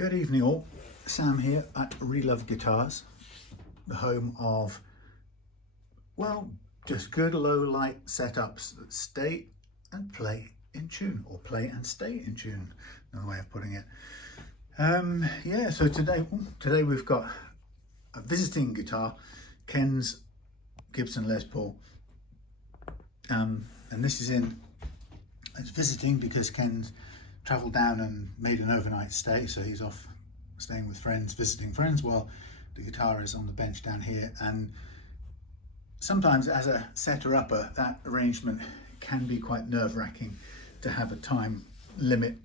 Good evening all, Sam here at Relove Guitars, the home of, well, just good low light setups that stay and play in tune, or play and stay in tune, another way of putting it. So today we've got a visiting guitar, Ken's Gibson Les Paul, and this is it's visiting because Ken's travelled down and made an overnight stay, so he's off staying with friends, visiting friends, while the guitar is on the bench down here. And sometimes as a setter-upper, that arrangement can be quite nerve-wracking to have a time limit,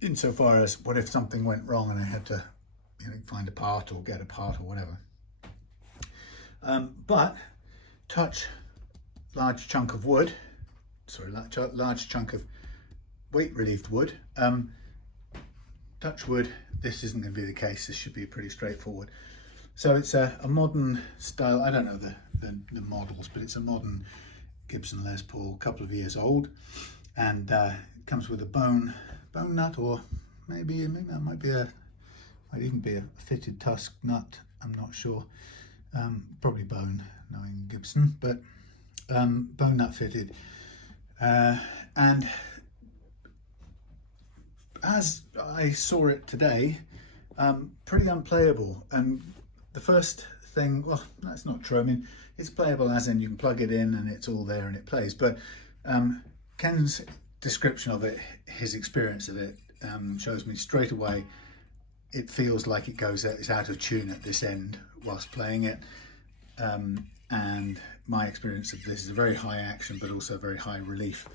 insofar as what if something went wrong and I had to find a part or get a part or whatever. But large chunk of weight relieved wood. Touch wood, this isn't going to be the case. This should be pretty straightforward. So it's a modern style. I don't know the models, but it's a modern Gibson Les Paul, a couple of years old, and it comes with a bone nut, or maybe that might even be a fitted tusk nut. I'm not sure. Probably bone, knowing Gibson, but bone nut fitted, and as I saw it today, pretty unplayable. And the first thing, well, that's not true. I mean, it's playable as in you can plug it in and it's all there and it plays. But Ken's description of it, his experience of it, shows me straight away it feels like it's out of tune at this end whilst playing it. And my experience of this is a very high action, but also very high relief,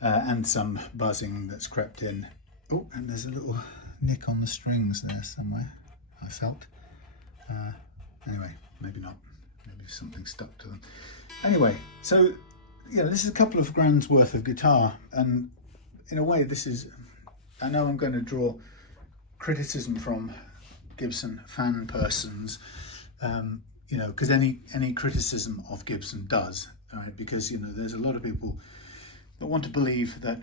and some buzzing that's crept in. Oh, and there's a little nick on the strings there somewhere, I felt. Anyway, maybe not. Maybe something stuck to them. Anyway, so yeah, this is a couple of grand's worth of guitar, and in a way this is, I know I'm going to draw criticism from Gibson fan persons, because any criticism of Gibson does, right? Because there's a lot of people that want to believe that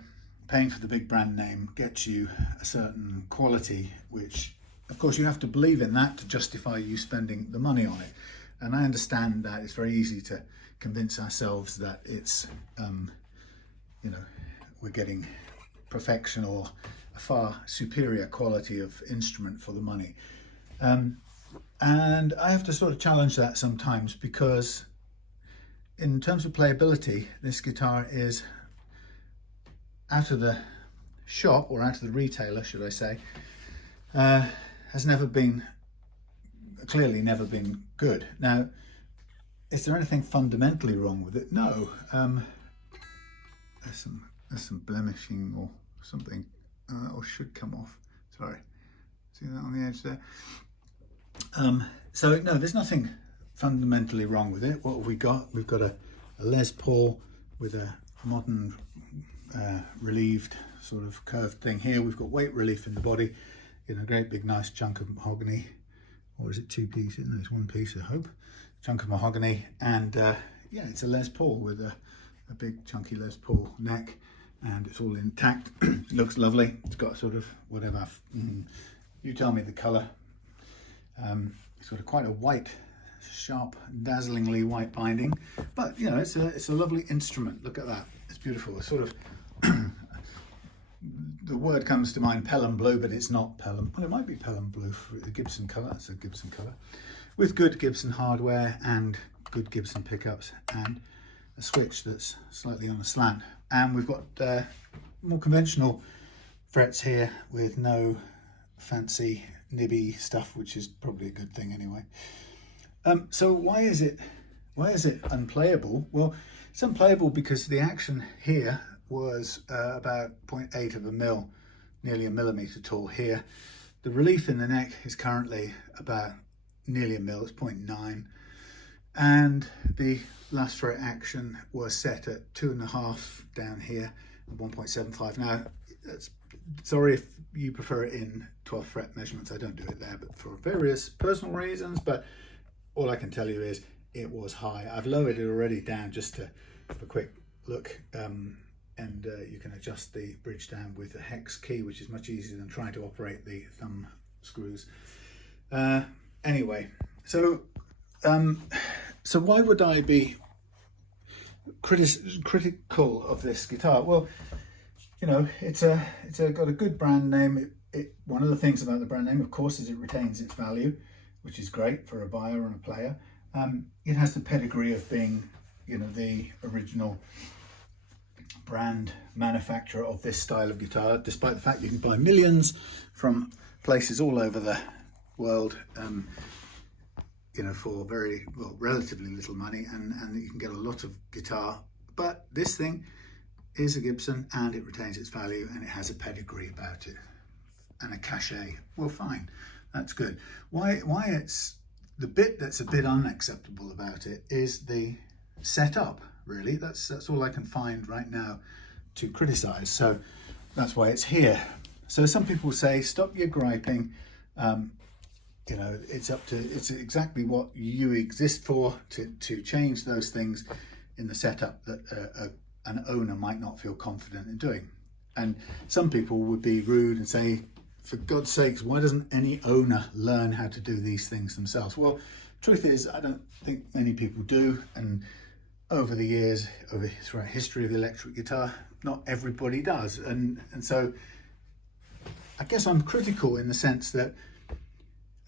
paying for the big brand name gets you a certain quality, which of course you have to believe in that to justify you spending the money on it. And I understand that it's very easy to convince ourselves that it's we're getting perfection or a far superior quality of instrument for the money, and I have to sort of challenge that sometimes, because in terms of playability, this guitar is, out of the shop, or out of the retailer should I say, has clearly never been good. Now, is there anything fundamentally wrong with it? No. There's some blemishing or something, or should come off. Sorry, see that on the edge there? So no, there's nothing fundamentally wrong with it. What have we got? We've got a Les Paul with a modern relieved sort of curved thing here. We've got weight relief in the body, a great big nice chunk of mahogany, or is it two pieces? No, it's one piece, I hope. Chunk of mahogany, and yeah, it's a Les Paul with a big chunky Les Paul neck, and it's all intact. It looks lovely. It's got sort of whatever, you tell me the colour. It's got quite a white, sharp, dazzlingly white binding, but it's a lovely instrument. Look at that, it's beautiful. It's sort of the word comes to mind, Pelham blue, but it's not Pelham. Well, it might be Pelham blue for the Gibson colour. It's a Gibson colour with good Gibson hardware and good Gibson pickups, and a switch that's slightly on a slant. And we've got more conventional frets here with no fancy nibby stuff, which is probably a good thing anyway. So why is it unplayable? Well, it's unplayable because the action here was about 0.8 of a mil, nearly a millimetre tall here. The relief in the neck is currently about nearly a mil, it's 0.9, and the last fret action was set at 2.5 down here, 1.75. Now, sorry if you prefer it in 12th fret measurements, I don't do it there, but for various personal reasons. But all I can tell you is it was high. I've lowered it already down just to have a quick look. and you can adjust the bridge down with a hex key, which is much easier than trying to operate the thumb screws. Anyway, so why would I be critical of this guitar? Well, you know, it's got a good brand name. One of the things about the brand name, of course, is it retains its value, which is great for a buyer and a player. It has the pedigree of being, you know, the original brand manufacturer of this style of guitar, despite the fact you can buy millions from places all over the world, you know, for relatively little money, and you can get a lot of guitar. But this thing is a Gibson, and it retains its value, and it has a pedigree about it and a cachet. Well, fine, that's good. Why it's the bit that's a bit unacceptable about it is the setup. Really, that's all I can find right now to criticize. So that's why it's here. So some people say, stop your griping. You know, it's exactly what you exist for, to change those things in the setup that an owner might not feel confident in doing. And some people would be rude and say, for God's sakes, why doesn't any owner learn how to do these things themselves? Well, truth is, I don't think many people do. And over the years, throughout history of the electric guitar, not everybody does. And so I guess I'm critical in the sense that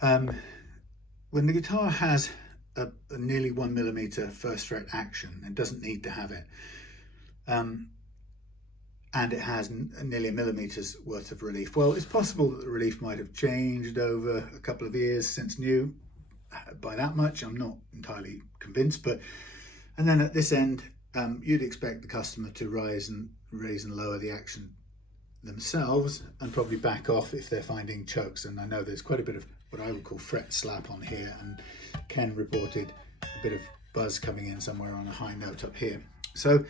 when the guitar has a nearly 1mm first fret action, it doesn't need to have it, and it has nearly 1 millimeter's worth of relief. Well, it's possible that the relief might have changed over a couple of years since new by that much. I'm not entirely convinced, but and then at this end, you'd expect the customer to raise and lower the action themselves, and probably back off if they're finding chokes. And I know there's quite a bit of what I would call fret slap on here, and Ken reported a bit of buzz coming in somewhere on a high note up here. So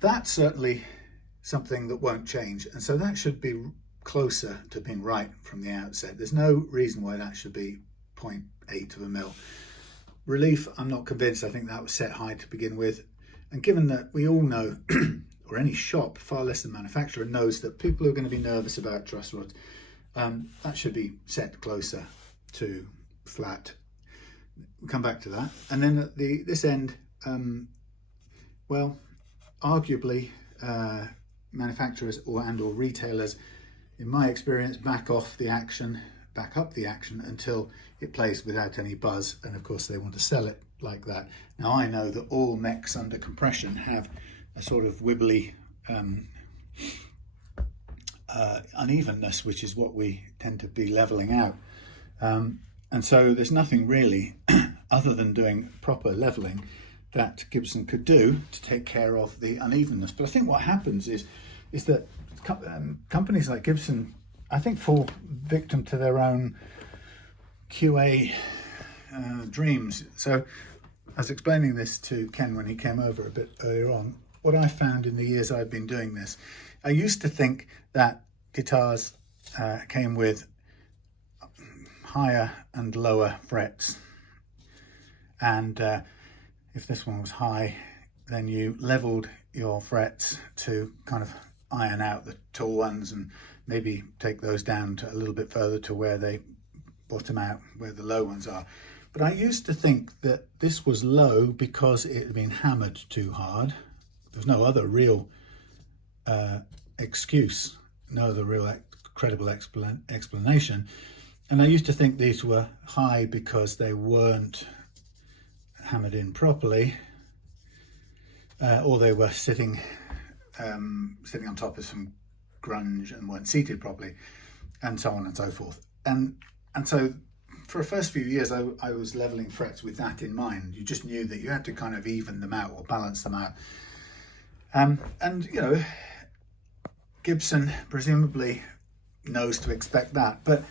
that's certainly something that won't change, and so that should be closer to being right from the outset. There's no reason why that should be 0.8 of a mil. Relief, I'm not convinced. I think that was set high to begin with, and given that we all know or any shop, far less than manufacturer, knows that people are going to be nervous about truss rods, that should be set closer to flat. We'll come back to that. And then at this end, well, arguably manufacturers or retailers, in my experience, back up the action until it plays without any buzz, and of course they want to sell it like that. Now I know that all necks under compression have a sort of wibbly unevenness, which is what we tend to be leveling out, and so there's nothing really other than doing proper leveling that Gibson could do to take care of the unevenness. But I think what happens is that companies like Gibson, I think, fall victim to their own QA dreams. So I was explaining this to Ken when he came over a bit earlier on. What I found in the years I've been doing this, I used to think that guitars came with higher and lower frets, and if this one was high, then you leveled your frets to kind of iron out the tall ones and maybe take those down to a little bit further to where they bottom out, where the low ones are. But I used to think that this was low because it had been hammered too hard. There's no other real excuse, no other real credible explanation. And I used to think these were high because they weren't hammered in properly, or they were sitting on top of some grunge and weren't seated properly, and so on and so forth. And so for the first few years, I was leveling frets with that in mind. You just knew that you had to kind of even them out or balance them out. And you know, Gibson presumably knows to expect that. But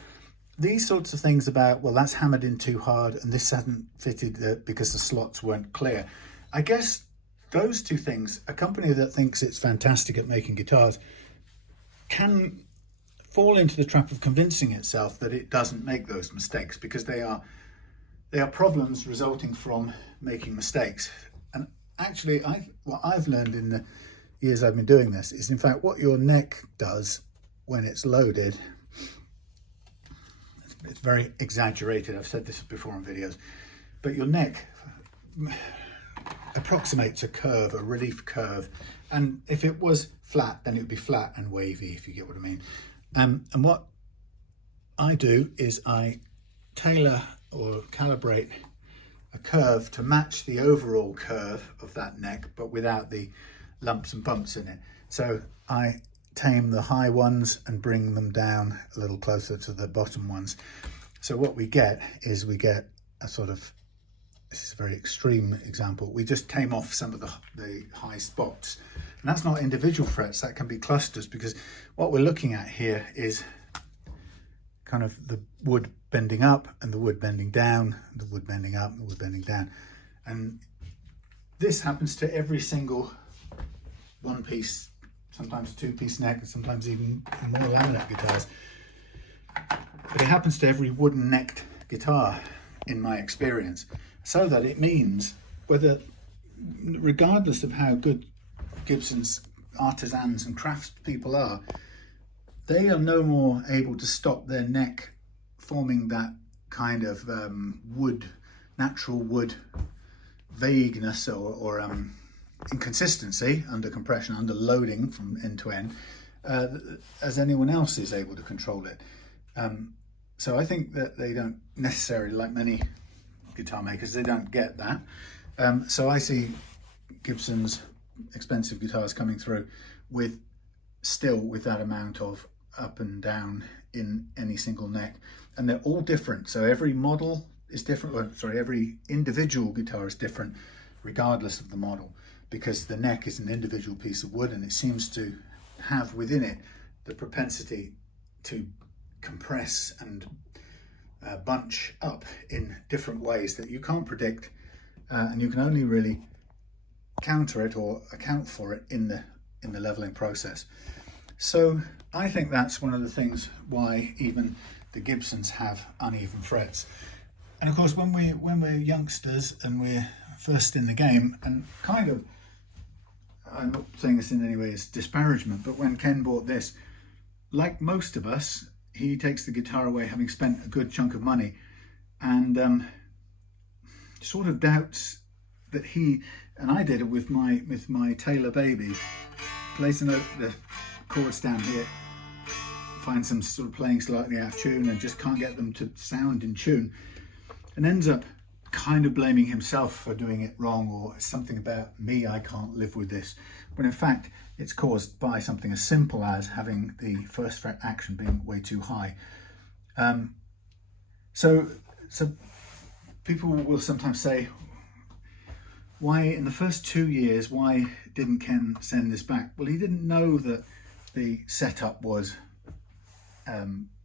these sorts of things about, well, that's hammered in too hard and this hasn't fitted because the slots weren't clear. I guess those two things, a company that thinks it's fantastic at making guitars can fall into the trap of convincing itself that it doesn't make those mistakes, because they are problems resulting from making mistakes. And actually, what I've learned in the years I've been doing this, is in fact what your neck does when it's loaded. It's very exaggerated, I've said this before on videos, but your neck approximates a curve, a relief curve, and if it was flat, then it would be flat and wavy, if you get what I mean. And what I do is I tailor or calibrate a curve to match the overall curve of that neck, but without the lumps and bumps in it. So I tame the high ones and bring them down a little closer to the bottom ones. So what we get is we get a sort of, this is a very extreme example, we just tame off some of the high spots. And that's not individual frets, that can be clusters, because what we're looking at here is kind of the wood bending up and the wood bending down, the wood bending up, the wood bending down. And this happens to every single one piece, sometimes two piece neck, and sometimes even more laminate guitars. But it happens to every wooden necked guitar in my experience. So that it means whether, regardless of how good Gibson's artisans and craftspeople are, they are no more able to stop their neck forming that kind of wood, natural wood vagueness or inconsistency under compression, under loading from end to end, as anyone else is able to control it. So I think that they don't necessarily, like many guitar makers, they don't get that. So I see Gibson's expensive guitars coming through with that amount of up and down in any single neck, and they're all different. So every model is different, every individual guitar is different regardless of the model, because the neck is an individual piece of wood and it seems to have within it the propensity to compress and bunch up in different ways that you can't predict, and you can only really counter it or account for it in the leveling process. So I think that's one of the things why even the Gibsons have uneven frets. And of course, when we're youngsters and we're first in the game, and kind of, I'm not saying this in any way as disparagement, but when Ken bought this, like most of us, he takes the guitar away having spent a good chunk of money, and sort of doubts that he, and I did it with my Taylor Baby, plays the chords down here, finds them sort of playing slightly out of tune and just can't get them to sound in tune, and ends up kind of blaming himself for doing it wrong, or something about me, I can't live with this, when in fact it's caused by something as simple as having the first fret action being way too high. So people will sometimes say, why in the first 2 years, why didn't Ken send this back? Well, he didn't know that the setup was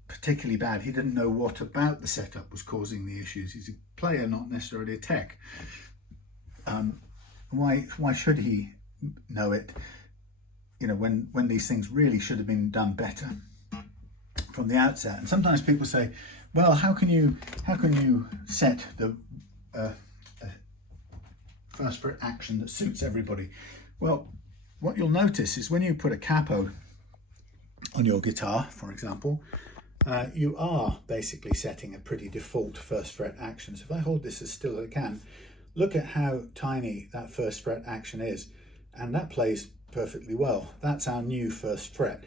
particularly bad. He didn't know what about the setup was causing the issues. He's a player, not necessarily a tech. Why should he know it? You know, when these things really should have been done better from the outset. And sometimes people say, well, how can you set the first fret action that suits everybody? Well, what you'll notice is when you put a capo on your guitar, for example, you are basically setting a pretty default first fret action. So if I hold this as still as I can, look at how tiny that first fret action is, and that plays perfectly well. That's our new first fret.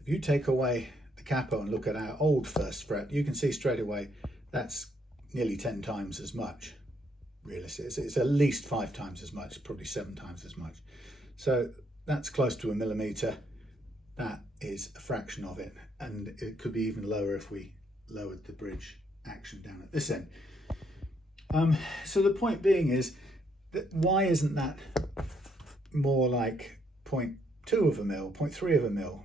If you take away the capo and look at our old first fret, you can see straight away that's nearly 10 times as much. Realistically, it's at least 5 times as much, probably 7 times as much. So that's close to a millimeter. That is a fraction of it, and it could be even lower if we lowered the bridge action down at this end. So the point being is that why isn't that more like 0.2 of a mil, 0.3 of a mil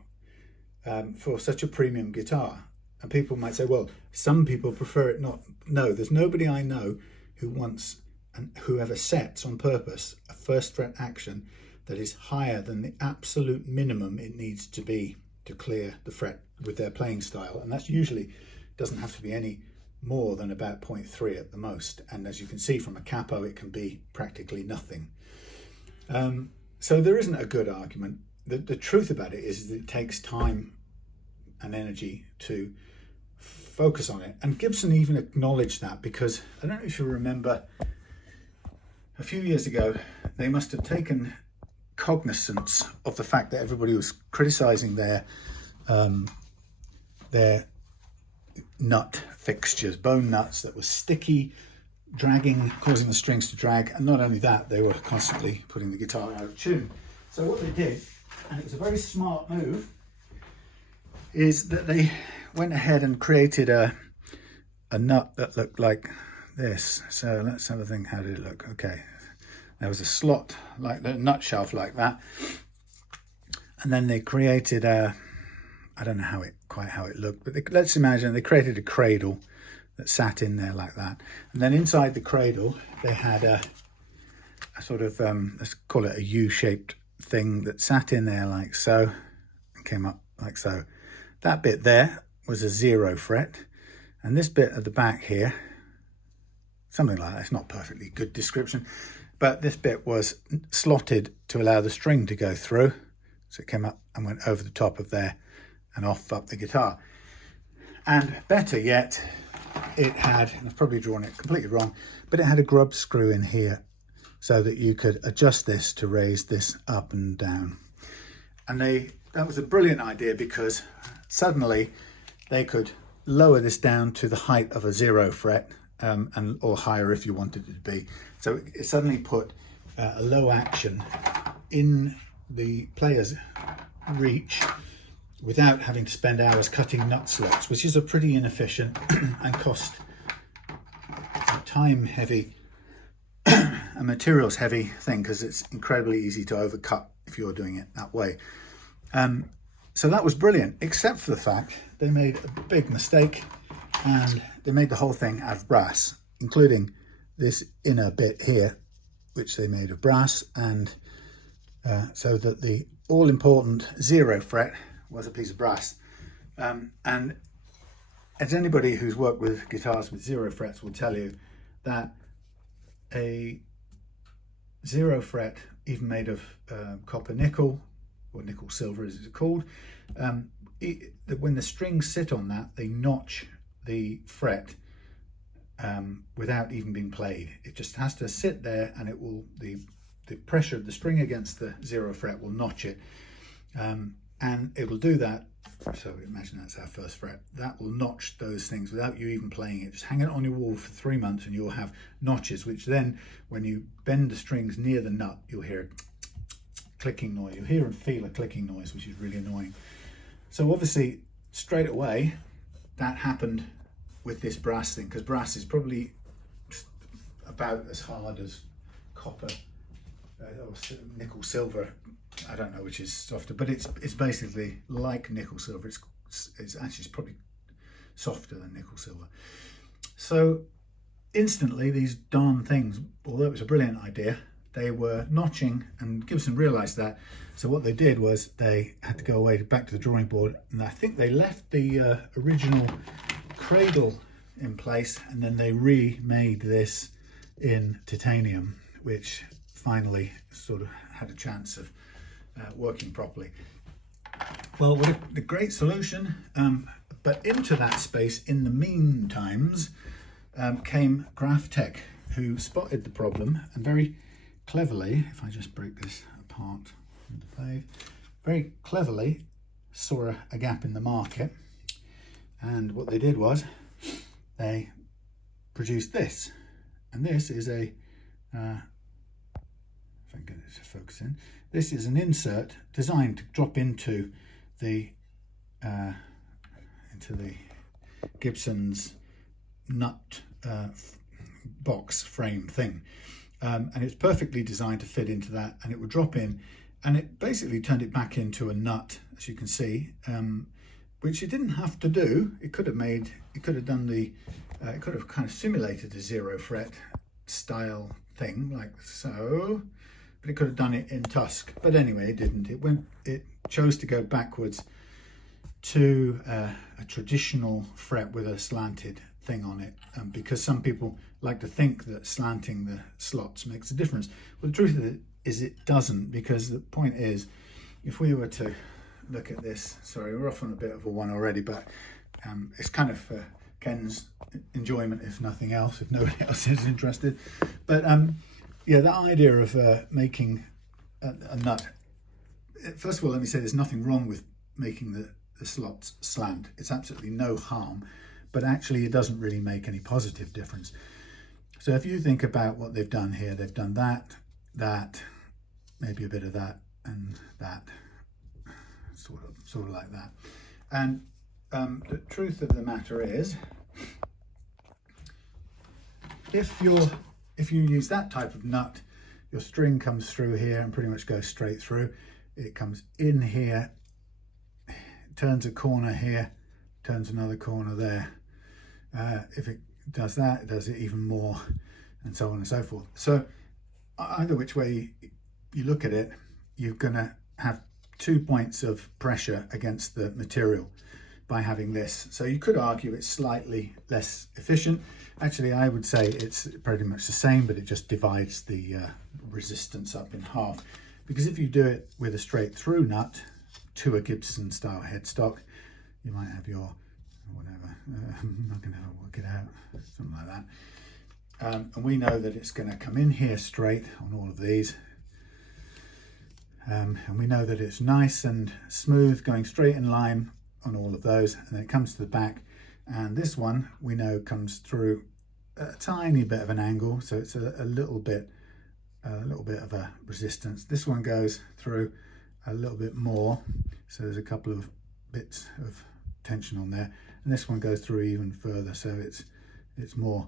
for such a premium guitar? And people might say, well, some people prefer it not. No, there's nobody I know who wants and whoever sets on purpose a first fret action that is higher than the absolute minimum it needs to be to clear the fret with their playing style. And that's usually doesn't have to be any more than about 0.3 at the most. And as you can see from a capo, it can be practically nothing. So there isn't a good argument. The truth about it is that it takes time and energy to focus on it. And Gibson even acknowledged that, because I don't know if you remember, a few years ago, they must have taken cognizance of the fact that everybody was criticizing their nut fixtures, bone nuts that were sticky, dragging, causing the strings to drag. And not only that, they were constantly putting the guitar out of tune. So what they did, and it was a very smart move, is that they went ahead and created a nut that looked like this. So let's have a think, how did it look? Okay, there was a slot, like the nut shelf like that. And then they created I don't know quite how it looked, but let's imagine they created a cradle that sat in there like that. And then inside the cradle, they had a sort of, let's call it a U-shaped thing that sat in there like so, and came up like so. That bit there was a 0 fret, and this bit at the back here, something like that. It's not perfectly good description, but this bit was slotted to allow the string to go through. So it came up and went over the top of there and off up the guitar. And better yet, it had, and I've probably drawn it completely wrong, but it had a grub screw in here so that you could adjust this to raise this up and down. And that was a brilliant idea, because suddenly they could lower this down to the height of a 0 fret, or higher if you wanted it to be. So it suddenly put a low action in the player's reach without having to spend hours cutting nut slots, which is a pretty inefficient and cost time heavy and materials heavy thing, because it's incredibly easy to overcut if you're doing it that way. So that was brilliant, except for the fact they made a big mistake, and they made the whole thing out of brass, including this inner bit here, which they made of brass, and so that the all-important 0 fret was a piece of brass. And as anybody who's worked with guitars with 0 frets will tell you, that a 0 fret, even made of copper nickel, or nickel silver as it's called, when the strings sit on that, they notch the fret without even being played. It just has to sit there, and it will, the pressure of the string against the 0 fret will notch it, and it will do that. So imagine that's our first fret. That will notch those things without you even playing it. Just hang it on your wall for 3 months and you'll have notches, which then when you bend the strings near the nut, you'll hear a clicking noise. You'll hear and feel a clicking noise, which is really annoying. So obviously straight away that happened with this brass thing, because brass is probably about as hard as copper or nickel silver. I don't know which is softer, but it's basically like nickel silver. It's actually probably softer than nickel silver. So instantly these darn things, although it was a brilliant idea, they were notching, and Gibson realized that. So what they did was they had to go away back to the drawing board, and I think they left the original cradle in place, and then they remade this in titanium, which finally sort of had a chance of working properly. Well, what a great solution. But into that space, in the meantimes, came Graph Tech, who spotted the problem and very cleverly, if I just break this apart from the pave, very cleverly saw a gap in the market. And what they did was they produced this. And this is a, if I can get it to focus in, this is an insert designed to drop into the Gibson's nut box frame thing, and it's perfectly designed to fit into that, and it would drop in, and it basically turned it back into a nut, as you can see, which it didn't have to do. It could have done the, it could have kind of simulated a 0 fret style thing like so. But it could have done it in Tusk, but anyway, it didn't. It chose to go backwards to a traditional fret with a slanted thing on it, because some people like to think that slanting the slots makes a difference. Well, the truth is it doesn't, because the point is, if we were to look at this, sorry, we're off on a bit of a one already, but it's kind of for Ken's enjoyment, if nothing else, if nobody else is interested. But yeah, that idea of making a nut, first of all, let me say there's nothing wrong with making the slots slant. It's absolutely no harm, but actually it doesn't really make any positive difference. So if you think about what they've done here, they've done that, maybe a bit of that, and that, sort of like that. And the truth of the matter is, if you use that type of nut, your string comes through here and pretty much goes straight through. It comes in here, turns a corner here, turns another corner there. If it does that, it does it even more, and so on and so forth. So either which way you look at it, you're going to have 2 points of pressure against the material by having this. So you could argue it's slightly less efficient. Actually, I would say it's pretty much the same, but it just divides the resistance up in half. Because if you do it with a straight through nut to a Gibson style headstock, you might have your whatever, I'm not going to work it out, something like that. And we know that it's going to come in here straight on all of these. And we know that it's nice and smooth going straight in line on all of those, and then it comes to the back, and this one we know comes through a tiny bit of an angle, so it's a little bit of a resistance. This one goes through a little bit more, so there's a couple of bits of tension on there, and this one goes through even further, so it's more.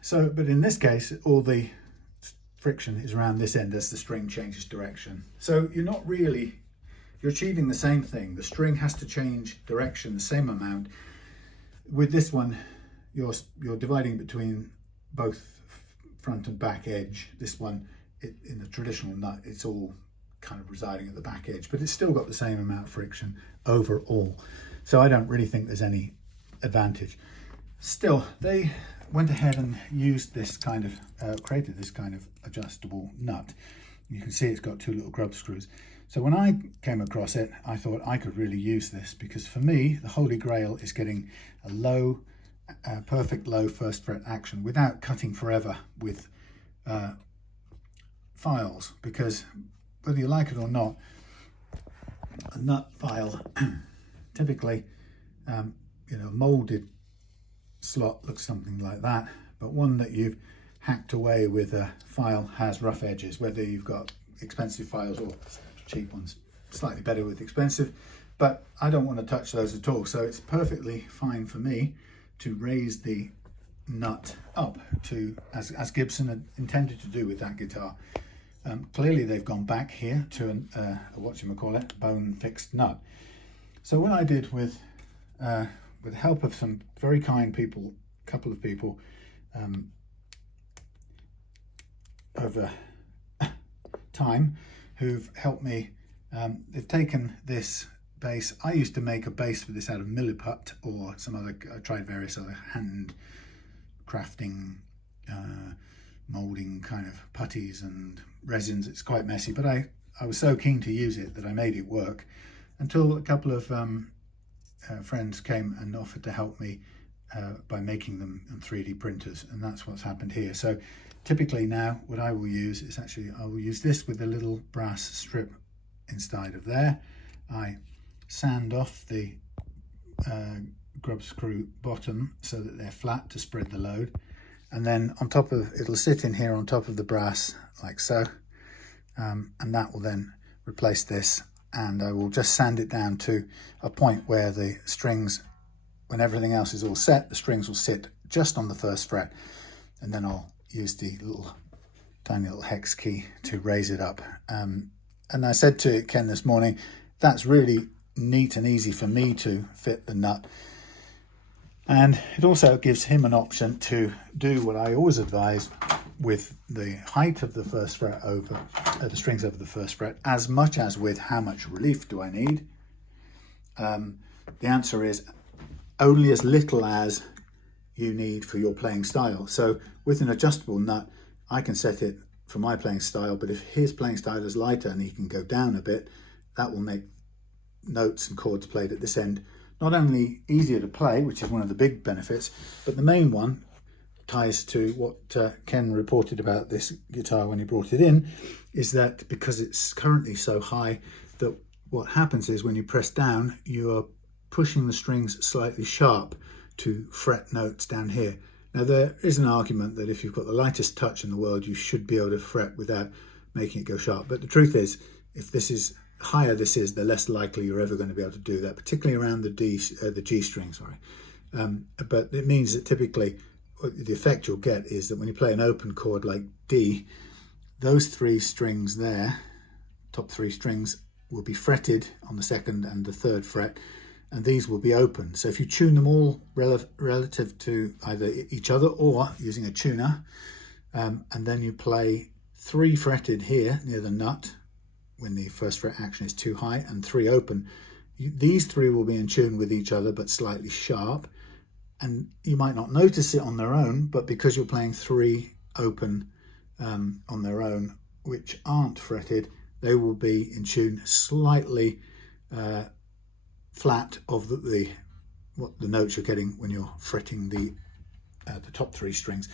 So, but in this case, all the friction is around this end as the string changes direction. So you're achieving the same thing. The string has to change direction the same amount. With this one, you're dividing between both front and back edge. This one, in the traditional nut, it's all kind of residing at the back edge, but it's still got the same amount of friction overall. So I don't really think there's any advantage. Still, they went ahead and used this kind of, created this kind of adjustable nut. You can see it's got 2 little grub screws. So when I came across it, I thought I could really use this, because for me, the holy grail is getting a low, perfect low first fret action without cutting forever with files, because whether you like it or not, a nut file, typically, molded slot looks something like that, but one that you've hacked away with a file has rough edges, whether you've got expensive files or cheap ones. Slightly better with expensive, but I don't want to touch those at all. So it's perfectly fine for me to raise the nut up to, as Gibson had intended to do with that guitar. Clearly they've gone back here to a bone fixed nut. So what I did with the help of some very kind people, a couple of people over time who've helped me, they've taken this bass. I used to make a bass for this out of milliput or some other, I tried various other hand crafting, moulding kind of putties and resins. It's quite messy, but I was so keen to use it that I made it work, until a couple of friends came and offered to help me by making them on 3D printers, and that's what's happened here. So typically now what I will use is I will use this with a little brass strip inside of there. I sand off the grub screw bottom so that they're flat to spread the load, and then on top of, it'll sit in here on top of the brass like so, and that will then replace this, and I will just sand it down to a point where the strings, when everything else is all set, the strings will sit just on the first fret, and then I'll use the tiny little hex key to raise it up. And I said to Ken this morning, that's really neat and easy for me to fit the nut, and it also gives him an option to do what I always advise with the height of the first fret over the strings over the first fret, as much as with how much relief do I need. The answer is only as little as you need for your playing style. So with an adjustable nut, I can set it for my playing style, but if his playing style is lighter and he can go down a bit, that will make notes and chords played at this end not only easier to play, which is one of the big benefits, but the main one ties to what Ken reported about this guitar when he brought it in, is that because it's currently so high, that what happens is when you press down, you are pushing the strings slightly sharp to fret notes down here. Now there is an argument that if you've got the lightest touch in the world, you should be able to fret without making it go sharp. But the truth is, if this is higher this is, the less likely you're ever going to be able to do that, particularly around the G string, sorry. But it means that typically the effect you'll get is that when you play an open chord like D, those three strings there, top three strings, will be fretted on the second and the third fret, and these will be open. So if you tune them all relative to either each other or using a tuner, and then you play 3 fretted here near the nut when the first fret action is too high, and 3 open, these 3 will be in tune with each other but slightly sharp, and you might not notice it on their own, but because you're playing 3 open on their own which aren't fretted, they will be in tune slightly flat of the notes you're getting when you're fretting the top 3 strings.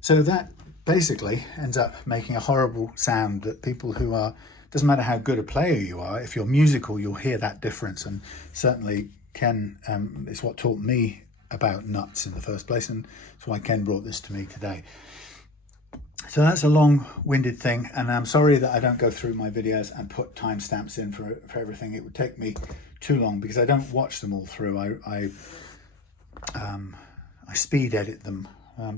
So that basically ends up making a horrible sound that people who are, doesn't matter how good a player you are, if you're musical, you'll hear that difference. And certainly Ken is what taught me about nuts in the first place, and that's why Ken brought this to me today. So that's a long-winded thing, and I'm sorry that I don't go through my videos and put timestamps in for everything. It would take me too long because I don't watch them all through. I speed edit them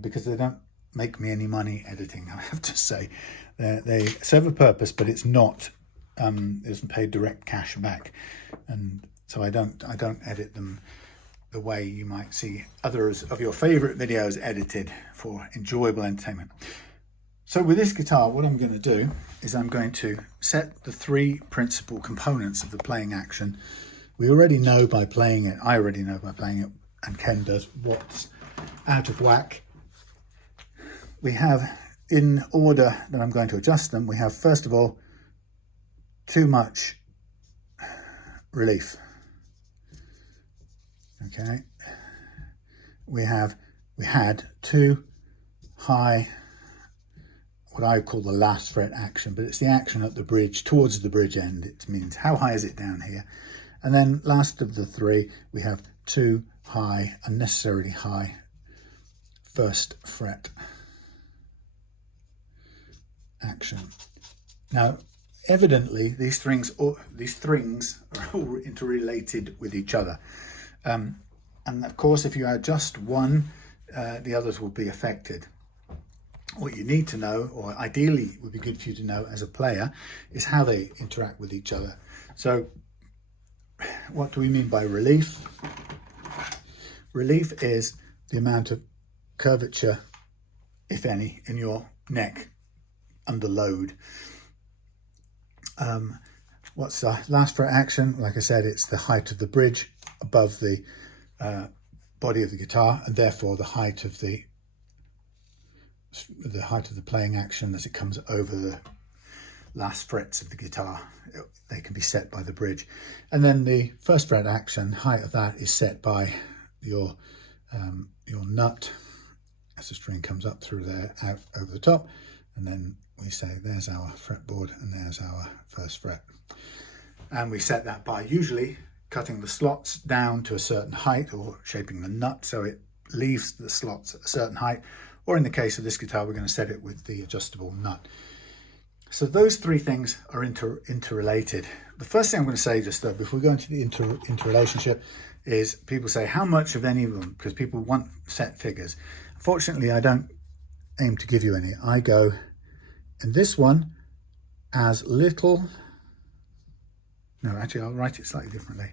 because they don't make me any money editing, I have to say. They serve a purpose, but it's not, it doesn't pay direct cash back, and so I don't edit them the way you might see others of your favorite videos edited for enjoyable entertainment. So with this guitar, what I'm going to do is I'm going to set the 3 principal components of the playing action. We already know by playing it, I already know by playing it, and Ken does, what's out of whack. We have, in order that I'm going to adjust them, we have first of all too much relief. Okay, we had too high, what I call the last fret action, but it's the action at the bridge, towards the bridge end. It means how high is it down here. And then last of the 3, we have too high, unnecessarily high first fret action. Now, evidently, these strings are all interrelated with each other. And of course, if you adjust one, the others will be affected. What you need to know, or ideally would be good for you to know as a player, is how they interact with each other. So what do we mean by relief? Relief is the amount of curvature, if any, in your neck under load. What's the last fret action? Like I said, it's the height of the bridge above the body of the guitar, and therefore the height of the playing action as it comes over the last frets of the guitar. They can be set by the bridge. And then the first fret action, height of that is set by your nut as the string comes up through there, out over the top, and then we say there's our fretboard and there's our first fret. And we set that by usually cutting the slots down to a certain height, or shaping the nut so it leaves the slots at a certain height, or in the case of this guitar, we're going to set it with the adjustable nut. So those 3 things are interrelated. The first thing I'm going to say, just though, before we go into the interrelationship, is people say how much of any of them, because people want set figures. Unfortunately, I don't aim to give you any. I go in this one as little. No, actually, I'll write it slightly differently.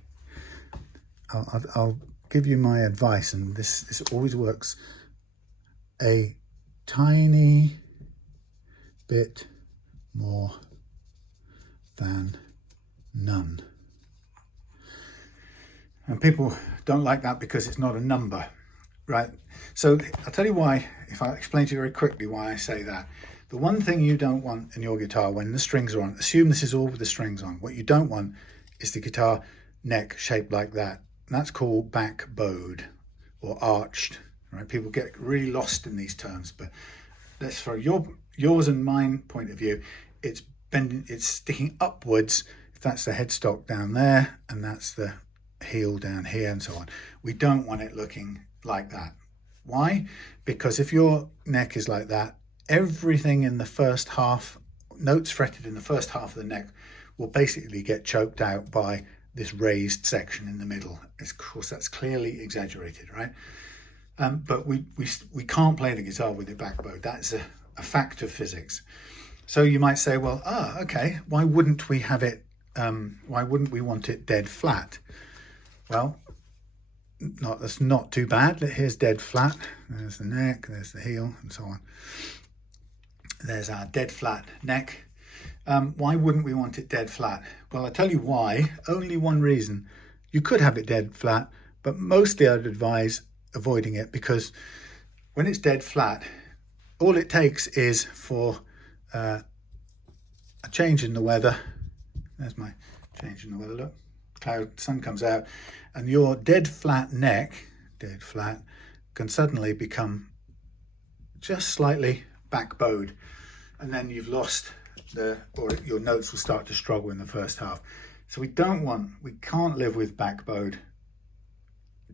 I'll give you my advice, and this always works. A tiny bit more than none. And people don't like that because it's not a number, right? So I'll tell you why, if I explain to you very quickly why I say that. The one thing you don't want in your guitar when the strings are on, assume this is all with the strings on, what you don't want is the guitar neck shaped like that. And that's called back bowed or arched, right? People get really lost in these terms, but that's for yours and mine point of view. It's bending, it's sticking upwards. If that's the headstock down there and that's the heel down here and so on, we don't want it looking like that. Why? Because if your neck is like that, everything in the first half, notes fretted in the first half of the neck, will basically get choked out by this raised section in the middle. Of course, that's clearly exaggerated, right? But we can't play the guitar with it back bowed. That's a fact of physics. So you might say, well, okay, why wouldn't we have it? Why wouldn't we want it dead flat? Well, that's not too bad. Here's dead flat. There's the neck, there's the heel, and so on. There's our dead flat neck. Why wouldn't we want it dead flat? Well, I'll tell you why. Only one reason. You could have it dead flat, but mostly I'd advise avoiding it, because when it's dead flat, all it takes is for a change in the weather. There's my change in the weather, look. Cloud, sun comes out, and your dead flat neck, dead flat, can suddenly become just slightly back bowed, and then you've lost or your notes will start to struggle in the first half. So we can't live with back bowed.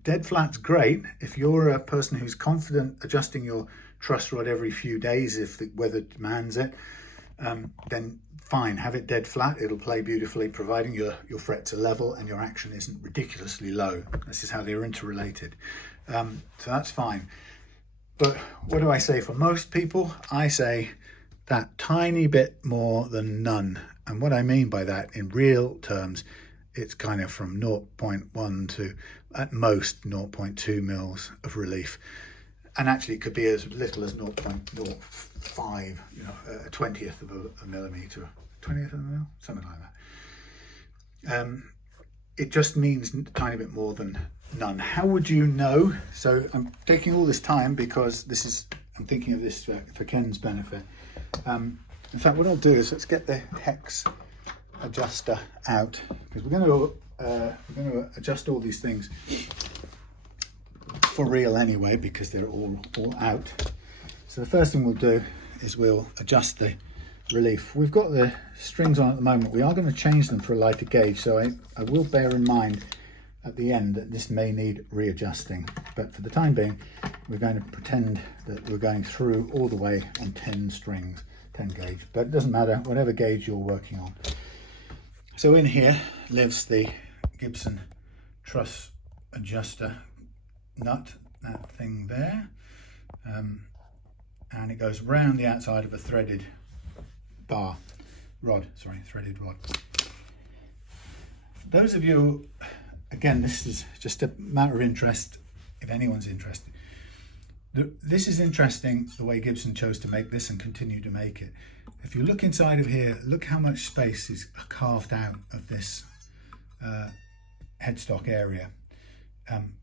Dead flat's great if you're a person who's confident adjusting your truss rod every few days if the weather demands it. Then fine, have it dead flat. It'll play beautifully, providing your frets are level and your action isn't ridiculously low. This is how they're interrelated. So that's fine. But what do I say for most people? I say that tiny bit more than none. And what I mean by that in real terms, it's kind of from 0.1 to at most 0.2 mils of relief. And actually it could be as little as 0.05, a 20th of a millimetre, 20th of a mil, something like that. It just means a tiny bit more than none. How would you know? So I'm taking all this time because I'm thinking of this for Ken's benefit. In fact, what I'll do is let's get the hex adjuster out, because we're going to adjust all these things for real anyway, because they're all out. So the first thing we'll do is we'll adjust the relief. We've got the strings on at the moment. We are going to change them for a lighter gauge, so I will bear in mind at the end that this may need readjusting, but for the time being we're going to pretend that we're going through all the way on 10 strings, 10 gauge, but it doesn't matter, whatever gauge you're working on. So in here lives the Gibson truss adjuster nut, that thing there, and it goes round the outside of a threaded rod. Those of you, again, this is just a matter of interest if anyone's interested. This is interesting, the way Gibson chose to make this and continue to make it. If you look inside of here, look how much space is carved out of this headstock area.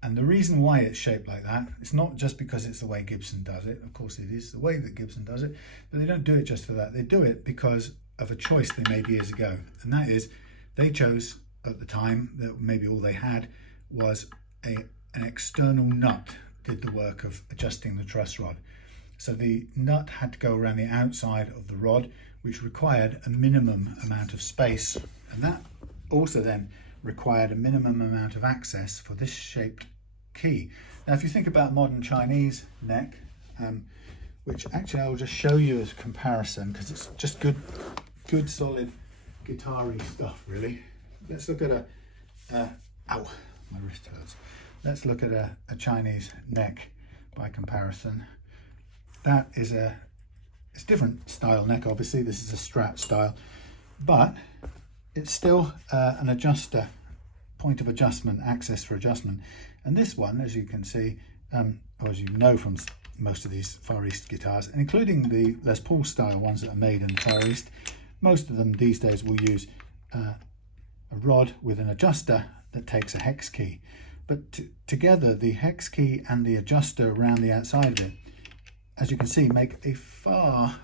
And the reason why it's shaped like that, it's not just because it's the way Gibson does it. Of course it is the way that Gibson does it, but they don't do it just for that. They do it because of a choice they made years ago. And that is, they chose at the time that maybe all they had was an external nut did the work of adjusting the truss rod. So the nut had to go around the outside of the rod, which required a minimum amount of space. And that also then required a minimum amount of access for this shaped key. Now, if you think about modern Chinese neck, which actually I'll just show you as a comparison, because it's just good solid guitar-y stuff, really. Let's look at ow, my wrist hurts. Let's look at a Chinese neck by comparison. That is it's different style neck, obviously. This is a Strat style, but it's still an adjuster, point of adjustment, access for adjustment. And this one, as you can see, or as you know from most of these Far East guitars, and including the Les Paul style ones that are made in the Far East, most of them these days will use a rod with an adjuster that takes a hex key. But together, the hex key and the adjuster around the outside of it as you can see, make a far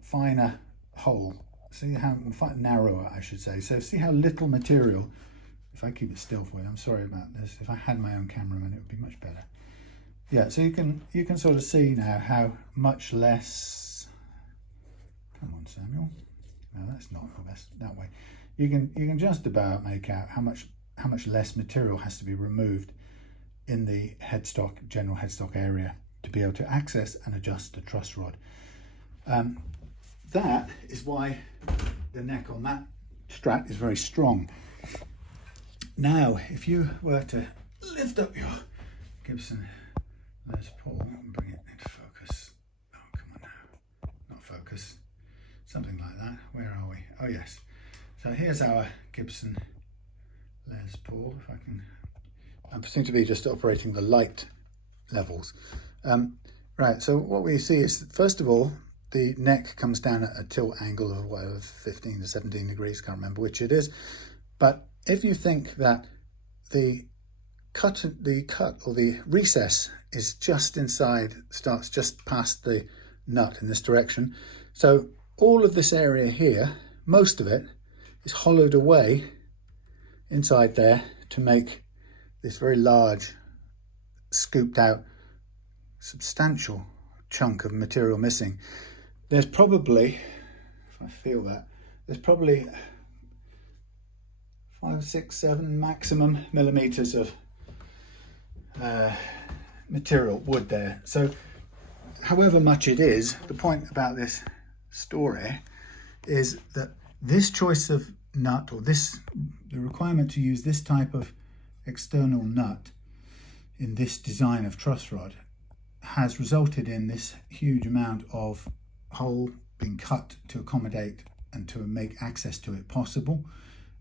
finer hole. See how narrower, I should say. So see how little material. If I keep it still for you, I'm sorry about this. If I had my own cameraman, it would be much better. Yeah, so you can sort of see now how much less. Come on, Samuel. No, that's not the best. That way, you can just about make out how much less material has to be removed in the headstock, general headstock area, to be able to access and adjust the truss rod. That is why the neck on that strat is very strong. Now, if you were to lift up your Gibson Les Paul and bring it into focus. Oh, come on now. Not focus. Something like that. Where are we? Oh, yes. So here's our Gibson Les Paul. If I can. I seem to be just operating the light levels. Right, so what we see is, first of all, the neck comes down at a tilt angle of whatever, 15 to 17 degrees, can't remember which it is. But if you think that the cut or the recess is just inside, starts just past the nut in this direction, so all of this area here, most of it, is hollowed away inside there to make this very large, scooped out, substantial chunk of material missing. There's probably, if I feel that, there's probably 5, 6, 7 maximum millimeters of material, wood there. So however much it is, the point about this story is that this choice of nut, or the requirement to use this type of external nut in this design of truss rod, has resulted in this huge amount of hole being cut to accommodate and to make access to it possible.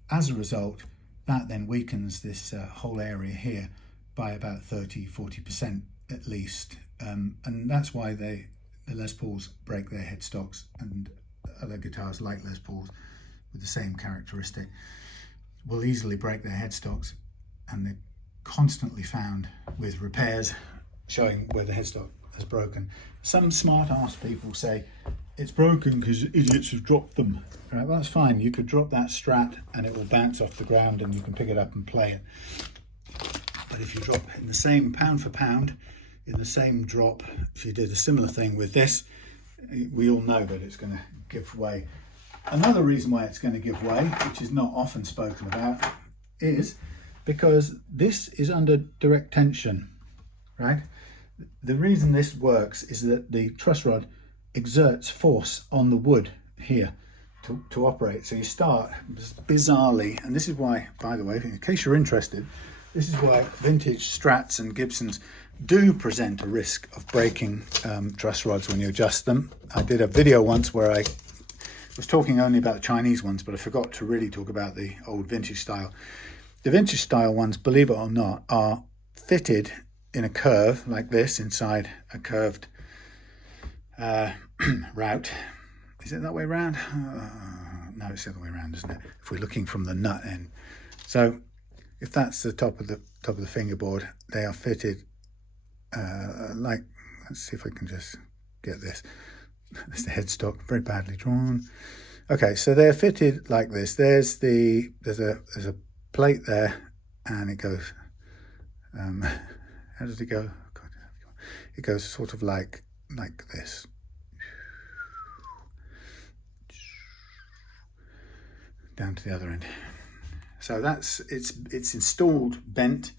As a result, that then weakens this whole area here by about 30–40% at least, and that's why the Les Pauls break their headstocks, and other guitars like Les Pauls with the same characteristic will easily break their headstocks, and they're constantly found with repairs showing where the headstock has broken. Some smart ass people say it's broken because idiots have dropped them. Right, well, that's fine. You could drop that Strat and it will bounce off the ground and you can pick it up and play it. But if you drop in the same pound for pound, in the same drop, if you did a similar thing with this, we all know that it's going to give way. Another reason why it's going to give way, which is not often spoken about, is because this is under direct tension, right? The reason this works is that the truss rod exerts force on the wood here to operate. So you start bizarrely, and this is why, by the way, in case you're interested, this is why vintage Strats and Gibsons do present a risk of breaking truss rods when you adjust them. I did a video once where I was talking only about the Chinese ones, but I forgot to really talk about the old vintage style. The vintage style ones, believe it or not, are fitted in a curve like this, inside a curved route. Is it that way around? No, it's the other way around, isn't it? If we're looking from the nut end. So if that's the top of the fingerboard, they are fitted like, let's see if I can just get this. It's the headstock, very badly drawn. Okay, so they're fitted like this. There's a plate there, and it goes. How does it go? God, it goes sort of like this. Down to the other end. So that's it's installed bent,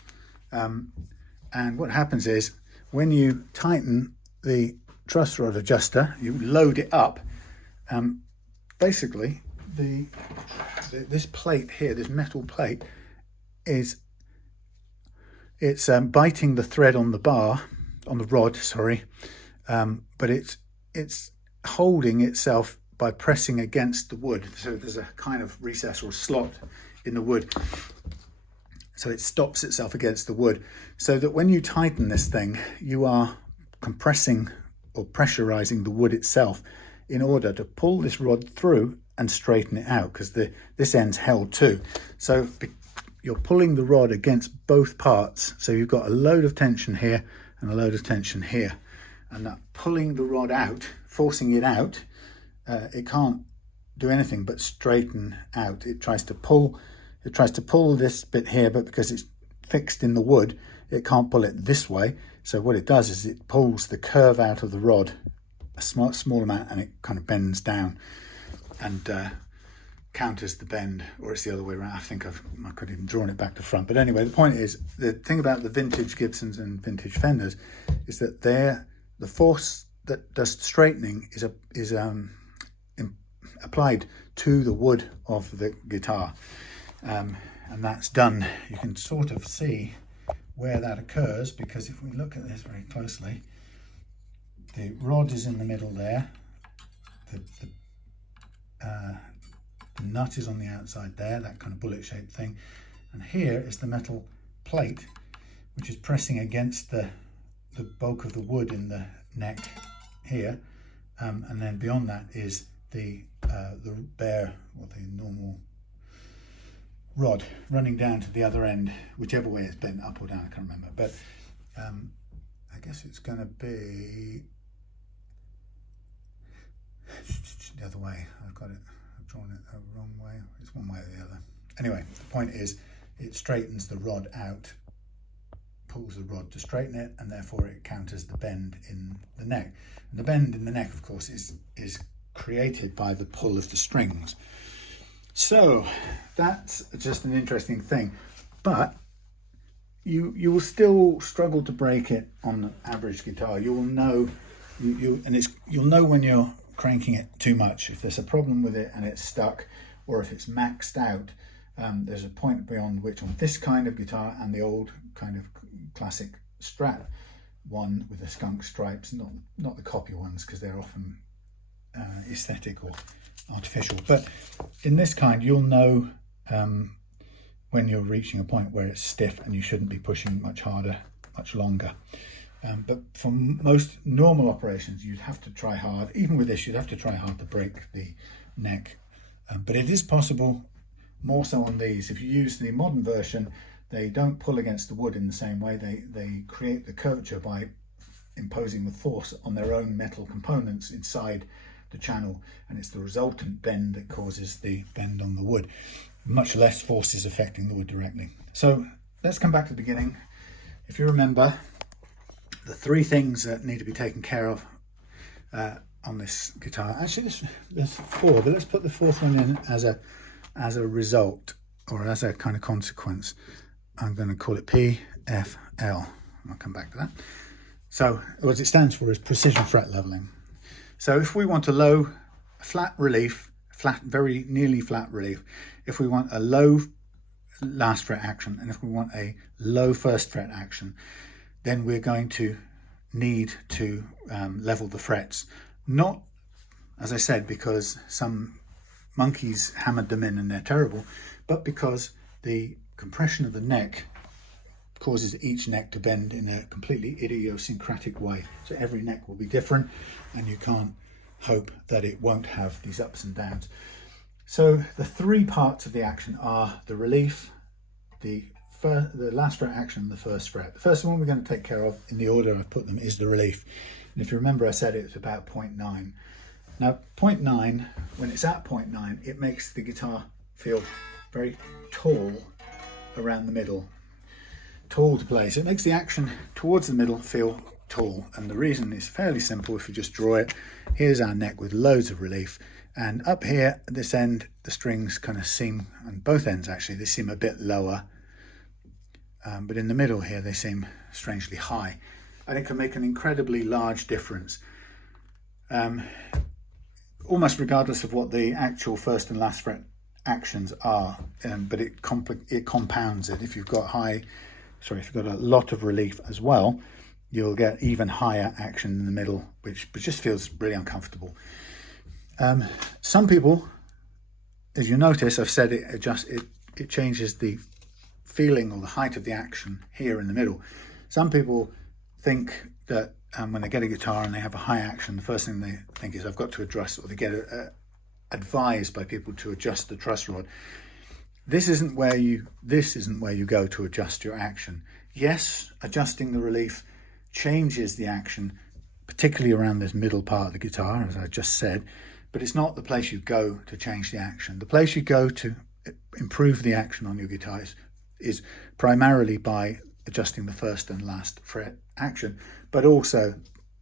and what happens is when you tighten the truss rod adjuster, you load it up. Basically, this plate here, this metal plate, it's biting the thread on the rod, sorry, but it's holding itself by pressing against the wood. So there's a kind of recess or slot in the wood. So it stops itself against the wood, so that when you tighten this thing, you are compressing or pressurizing the wood itself in order to pull this rod through and straighten it out, because this end's held too. So you're pulling the rod against both parts. So you've got a load of tension here and a load of tension here. And that pulling the rod out, forcing it out, it can't do anything but straighten out. It tries to pull this bit here, but because it's fixed in the wood, it can't pull it this way. So what it does is it pulls the curve out of the rod a small amount, and it kind of bends down and counters the bend, or it's the other way around. I think I could have even drawn it back to front. But anyway, the point is, the thing about the vintage Gibsons and vintage Fenders is that the force that does the straightening is applied to the wood of the guitar, and that's done. You can sort of see where that occurs, because if we look at this very closely, the rod is in the middle there, the nut is on the outside there, that kind of bullet shaped thing, and here is the metal plate which is pressing against the bulk of the wood in the neck here, and then beyond that is the bare, or the normal rod running down to the other end, whichever way it's bent, up or down, I can't remember, but I guess it's going to be the other way. I've drawn it the wrong way. It's one way or the other. Anyway, the point is, it straightens the rod out, pulls the rod to straighten it, and therefore it counters the bend in the neck. And the bend in the neck, of course, is created by the pull of the strings. So that's just an interesting thing, but you will still struggle to break it on the average guitar. You will know, you'll know when you're cranking it too much, if there's a problem with it and it's stuck, or if it's maxed out. There's a point beyond which, on this kind of guitar and the old kind of classic Strat one with the skunk stripes, not the copy ones, because they're often aesthetic or artificial, but in this kind you'll know when you're reaching a point where it's stiff and you shouldn't be pushing much harder, much longer. But for most normal operations, you'd have to try hard. Even with this, you'd have to try hard to break the neck. But it is possible, more so on these. If you use the modern version, they don't pull against the wood in the same way. They create the curvature by imposing the force on their own metal components inside the channel, and it's the resultant bend that causes the bend on the wood. Much less force is affecting the wood directly. So let's come back to the beginning. If you remember, the three things that need to be taken care of on this guitar. Actually, there's four, but let's put the fourth one in as a result, or as a kind of consequence. I'm going to call it PFL. I'll come back to that. So what it stands for is precision fret leveling. So if we want a low, flat relief, very nearly flat relief, if we want a low last fret action, and if we want a low first fret action, then we're going to need to level the frets. Not, as I said, because some monkeys hammered them in and they're terrible, but because the compression of the neck causes each neck to bend in a completely idiosyncratic way. So every neck will be different, and you can't hope that it won't have these ups and downs. So the three parts of the action are the relief, the last fret action, and the first fret. The first one we're going to take care of, in the order I've put them, is the relief. And if you remember, I said it's about 0.9. Now 0.9, when it's at 0.9, it makes the guitar feel very tall around the middle, tall to play. So it makes the action towards the middle feel tall, and the reason is fairly simple. If you just draw it, here's our neck with loads of relief, and up here at this end the strings kind of seem, on both ends actually, they seem a bit lower, but in the middle here they seem strangely high, and it can make an incredibly large difference, almost regardless of what the actual first and last fret actions are, but it compounds it. If you've got a lot of relief as well, you'll get even higher action in the middle, which just feels really uncomfortable. Some people, as you notice, I've said it changes the feeling or the height of the action here in the middle. Some people think that when they get a guitar and they have a high action, the first thing they think is, I've got to adjust, or they get advised by people to adjust the truss rod. This isn't where you go to adjust your action. Yes, adjusting the relief changes the action, particularly around this middle part of the guitar, as I just said, but it's not the place you go to change the action. The place you go to improve the action on your guitar is primarily by adjusting the first and last fret action, but also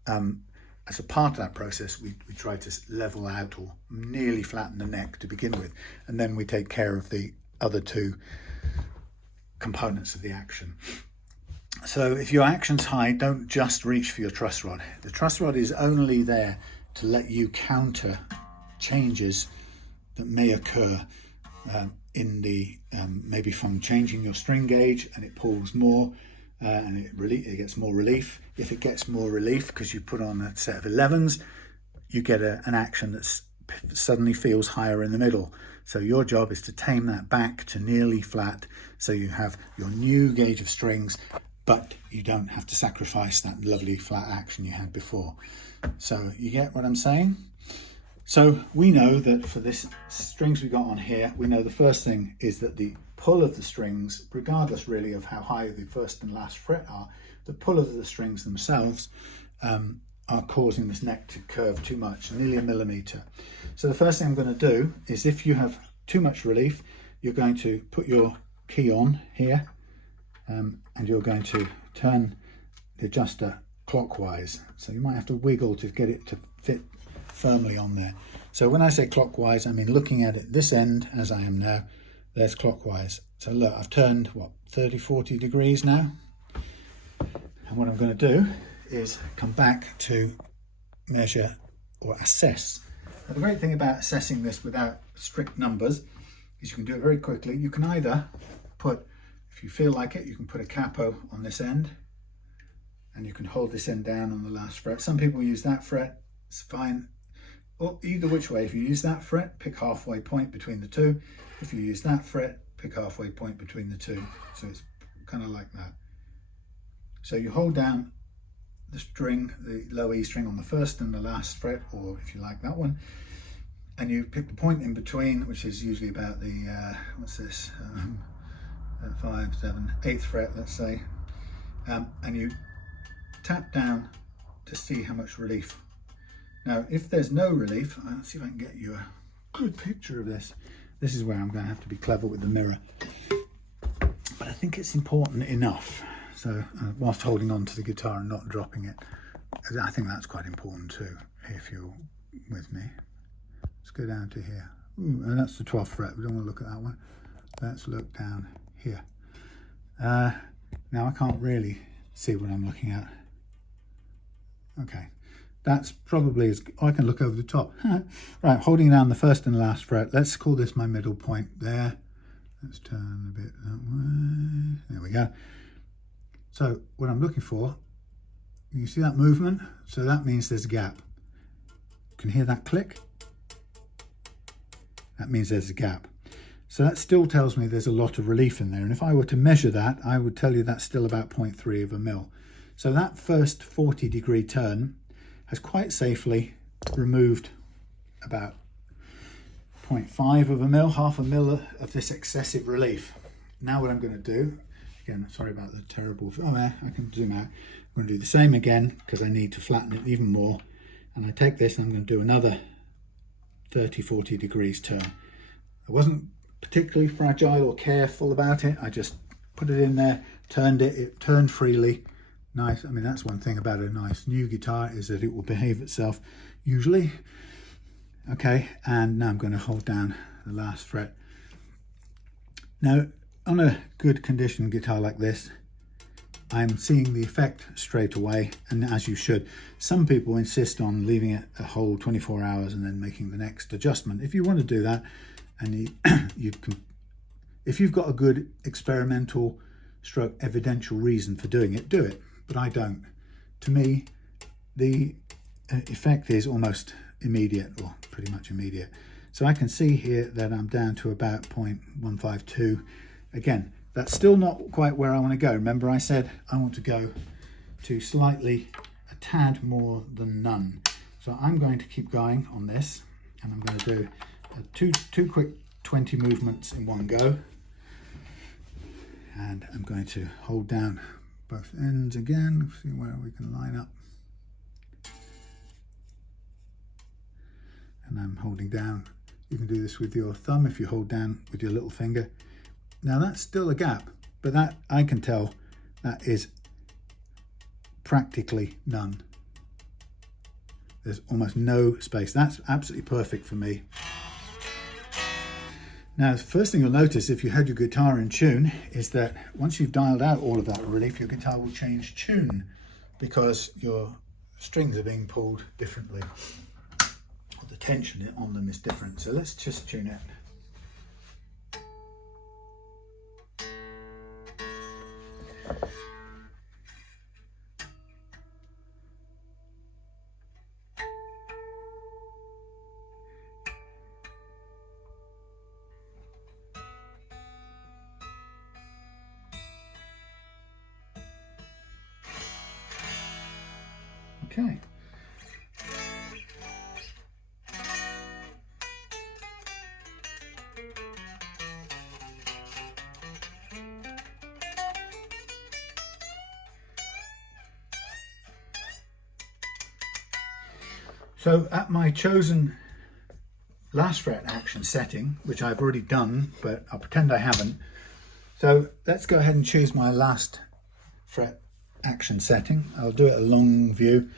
as a part of that process, we try to level out or nearly flatten the neck to begin with, and then we take care of the other two components of the action. So if your action's high, don't just reach for your truss rod. The truss rod is only there to let you counter changes that may occur in the maybe from changing your string gauge and it pulls more and it gets more relief. If it gets more relief because you put on a set of 11s, you get an action that suddenly feels higher in the middle. So your job is to tame that back to nearly flat, so you have your new gauge of strings, but you don't have to sacrifice that lovely flat action you had before. So you get what I'm saying? So we know that for this strings we got on here, we know the first thing is that the pull of the strings, regardless really of how high the first and last fret are, the pull of the strings themselves are causing this neck to curve too much, nearly a millimeter. So the first thing I'm going to do is, if you have too much relief, you're going to put your key on here and you're going to turn the adjuster clockwise. So you might have to wiggle to get it to fit firmly on there. So when I say clockwise, I mean looking at it this end as I am now, there's clockwise. So look, I've turned what, 30-40 degrees now, and what I'm going to do is come back to measure or assess. Now, the great thing about assessing this without strict numbers is you can do it very quickly. You can either put, if you feel like it, you can put a capo on this end and you can hold this end down on the last fret. Some people use that fret, it's fine. Or either which way, if you use that fret, pick halfway point between the two. If you use that fret, pick halfway point between the two. So it's kind of like that. So you hold down the string, the low E string on the first and the last fret, or if you like that one, and you pick the point in between, which is usually about the, what's this, 5, 7, 8th fret, let's say, and you tap down to see how much relief. Now, if there's no relief, let's see if I can get you a good picture of this. This is where I'm going to have to be clever with the mirror. But I think it's important enough. So whilst holding on to the guitar and not dropping it, I think that's quite important too, if you're with me. Let's go down to here. Ooh, and that's the 12th fret. We don't want to look at that one. Let's look down here. Now I can't really see what I'm looking at. Okay. That's probably as I can look over the top. Right, holding down the first and last fret. Let's call this my middle point there. Let's turn a bit that way. There we go. So what I'm looking for, you see that movement? So that means there's a gap. You can hear that click? That means there's a gap. So that still tells me there's a lot of relief in there. And if I were to measure that, I would tell you that's still about 0.3 of a mil. So that first 40-degree turn has quite safely removed about 0.5 of a mil, half a mil of this excessive relief. Now what I'm going to do, again, sorry about the terrible, I can zoom out. I'm going to do the same again because I need to flatten it even more. And I take this and I'm going to do another 30-40 degrees turn. I wasn't particularly fragile or careful about it. I just put it in there, turned it, it turned freely. Nice. I mean, that's one thing about a nice new guitar, is that it will behave itself usually. Okay, and now I'm going to hold down the last fret. Now, on a good condition guitar like this, I'm seeing the effect straight away, and as you should. Some people insist on leaving it a whole 24 hours and then making the next adjustment. If you want to do that, and you can, if you've got a good experimental stroke evidential reason for doing it, do it. But I don't. To me, the effect is almost immediate, or pretty much immediate. So I can see here that I'm down to about 0.152. Again, that's still not quite where I want to go. Remember I said I want to go to slightly, a tad more than none. So I'm going to keep going on this, and I'm going to do two quick 20 movements in one go. And I'm going to hold down both ends again, see where we can line up. And I'm holding down. You can do this with your thumb if you hold down with your little finger. Now that's still a gap, but that I can tell that is practically none. There's almost no space. That's absolutely perfect for me. Now, the first thing you'll notice if you had your guitar in tune is that once you've dialed out all of that relief, your guitar will change tune because your strings are being pulled differently. Or the tension on them is different. So let's just tune it. Okay. So at my chosen last fret action setting, which I've already done, but I'll pretend I haven't. So let's go ahead and choose my last fret action setting. I'll do it a long view.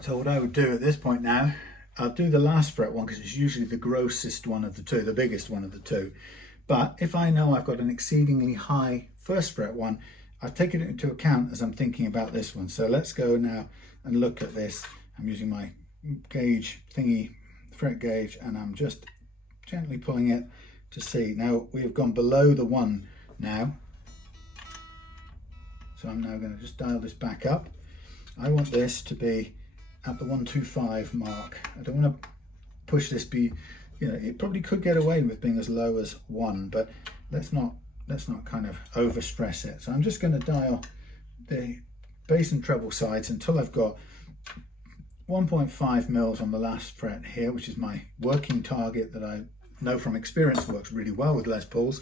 So what I would do at this point now, I'll do the last fret one because it's usually the grossest one of the two, the biggest one of the two. But if I know I've got an exceedingly high first fret one, I'll take it into account as I'm thinking about this one. So let's go now and look at this. I'm using my gauge thingy, fret gauge, and I'm just gently pulling it to see. Now we've gone below the one now. So I'm now going to just dial this back up. I want this to be at the 125 mark. I don't want to push this it probably could get away with being as low as 1, but let's not kind of over stress it. So I'm just going to dial the bass and treble sides until I've got 1.5 mils on the last fret here, which is my working target that I know from experience works really well with Les Pauls.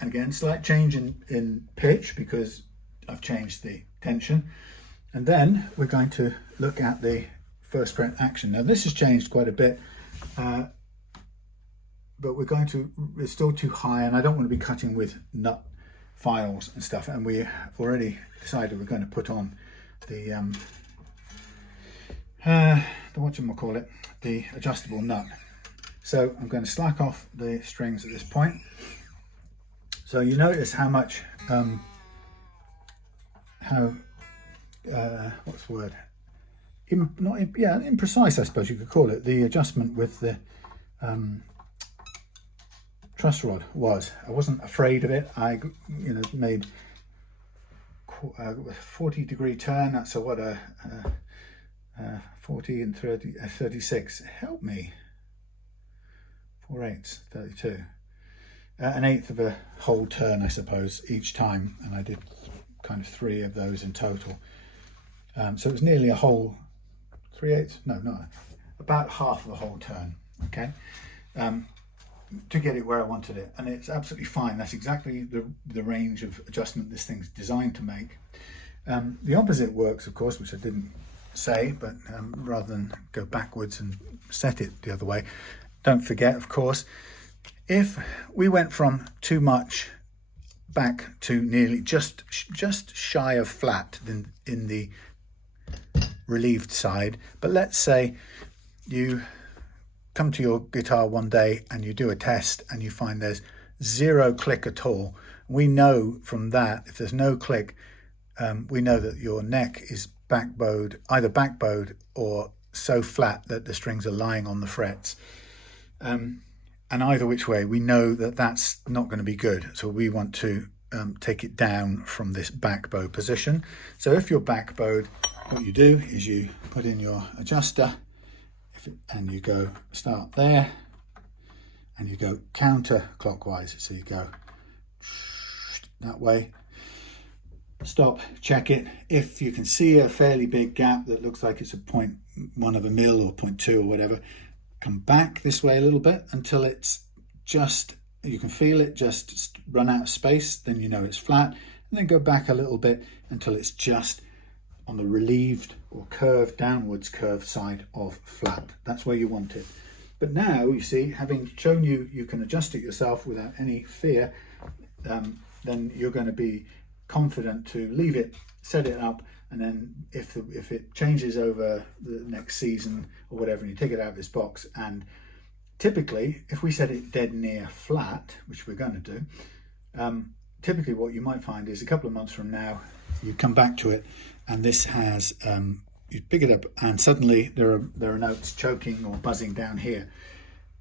And again, slight change in pitch because I've changed the tension. And then we're going to look at the first fret action. Now this has changed quite a bit, but it's still too high and I don't want to be cutting with nut files and stuff. And we already decided we're going to put on the whatchamacallit, the adjustable nut. So I'm going to slack off the strings at this point. So you notice how much, what's the word? Imprecise, I suppose you could call it. The adjustment with the truss rod was. I wasn't afraid of it. I, made a 40-degree turn. That's a 40 and 30, 36. Help me. 4/8, 32. An eighth of a whole turn, I suppose, each time, and I did kind of 3 of those in total. So it was nearly a whole 3/8. No, about half of a whole turn. Okay, to get it where I wanted it, and it's absolutely fine. That's exactly the range of adjustment this thing's designed to make. The opposite works, of course, which I didn't say, but rather than go backwards and set it the other way, don't forget, of course, if we went from too much back to nearly just shy of flat in the relieved side, but let's say you come to your guitar one day and you do a test and you find there's 0 click at all, we know from that, if there's no click, we know that your neck is backbowed, either backbowed or so flat that the strings are lying on the frets. And either which way, we know that that's not going to be good. So we want to take it down from this back bow position. So if you're back bowed, what you do is you put in your adjuster and you go start there and you go counterclockwise. So you go that way, stop, check it. If you can see a fairly big gap that looks like it's a 0.1 of a mil or 0.2 or whatever, come back this way a little bit until it's just you can feel it just run out of space, then you know it's flat, and then go back a little bit until it's just on the relieved or curved, downwards curved side of flat. That's where you want it. But now, you see, having shown you you can adjust it yourself without any fear, then you're going to be confident to leave it, set it up, and then if it changes over the next season or whatever, and you take it out of this box, and typically, if we set it dead near flat, which we're going to do, typically what you might find is a couple of months from now, you come back to it, and this has, you pick it up, and suddenly there are notes choking or buzzing down here.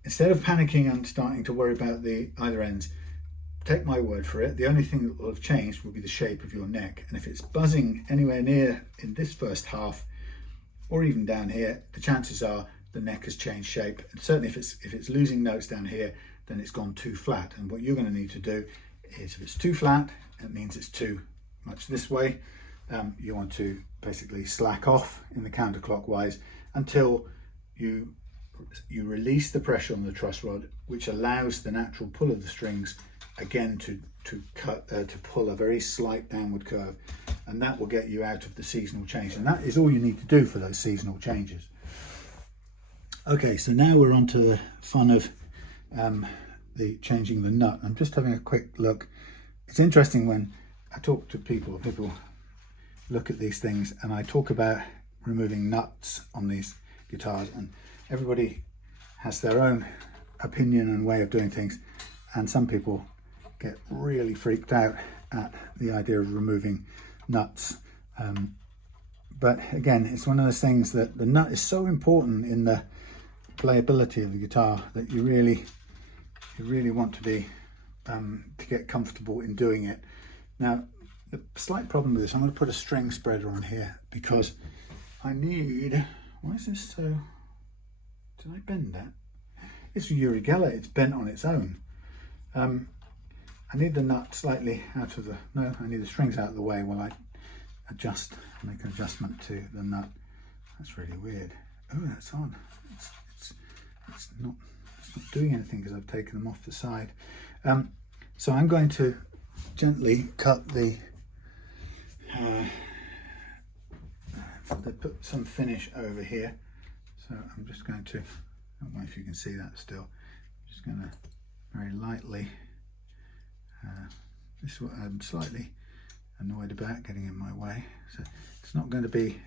Instead of panicking and starting to worry about the either ends, take my word for it, the only thing that will have changed will be the shape of your neck. And if it's buzzing anywhere near in this first half, or even down here, the chances are the neck has changed shape. And certainly if it's losing notes down here, then it's gone too flat. And what you're going to need to do is, if it's too flat, it means it's too much this way. You want to basically slack off in the counterclockwise until you release the pressure on the truss rod, which allows the natural pull of the strings again to pull a very slight downward curve, and that will get you out of the seasonal change. And that is all you need to do for those seasonal changes. Okay, so now we're on to the fun of the changing the nut. I'm just having a quick look. It's interesting when I talk to people look at these things, and I talk about removing nuts on these guitars, and everybody has their own opinion and way of doing things, and some people get really freaked out at the idea of removing nuts. But again, it's one of those things that the nut is so important in the playability of the guitar that you really want to be to get comfortable in doing it. Now, the slight problem with this, I'm going to put a string spreader on here because I need, why is this so, did I bend that? It's a Uri Geller, it's bent on its own. I need the nut slightly out of the, no, I need the strings out of the way while I make an adjustment to the nut. That's really weird. Oh, that's on. It's not doing anything because I've taken them off the side. So I'm going to gently cut the, put some finish over here. So I'm just going to, I don't know if you can see that still. I'm just going to very lightly, this is what I'm slightly annoyed about, getting in my way. So it's not going to be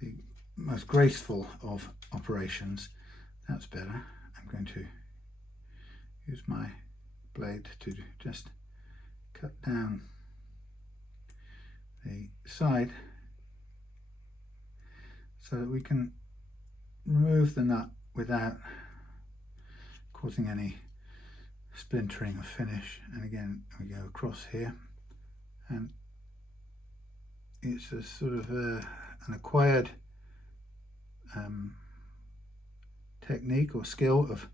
the most graceful of operations. That's better. I'm going to use my blade to just cut down the side so that we can remove the nut without causing any splintering of finish. And again, we go across here, and it's a sort of an acquired technique or skill of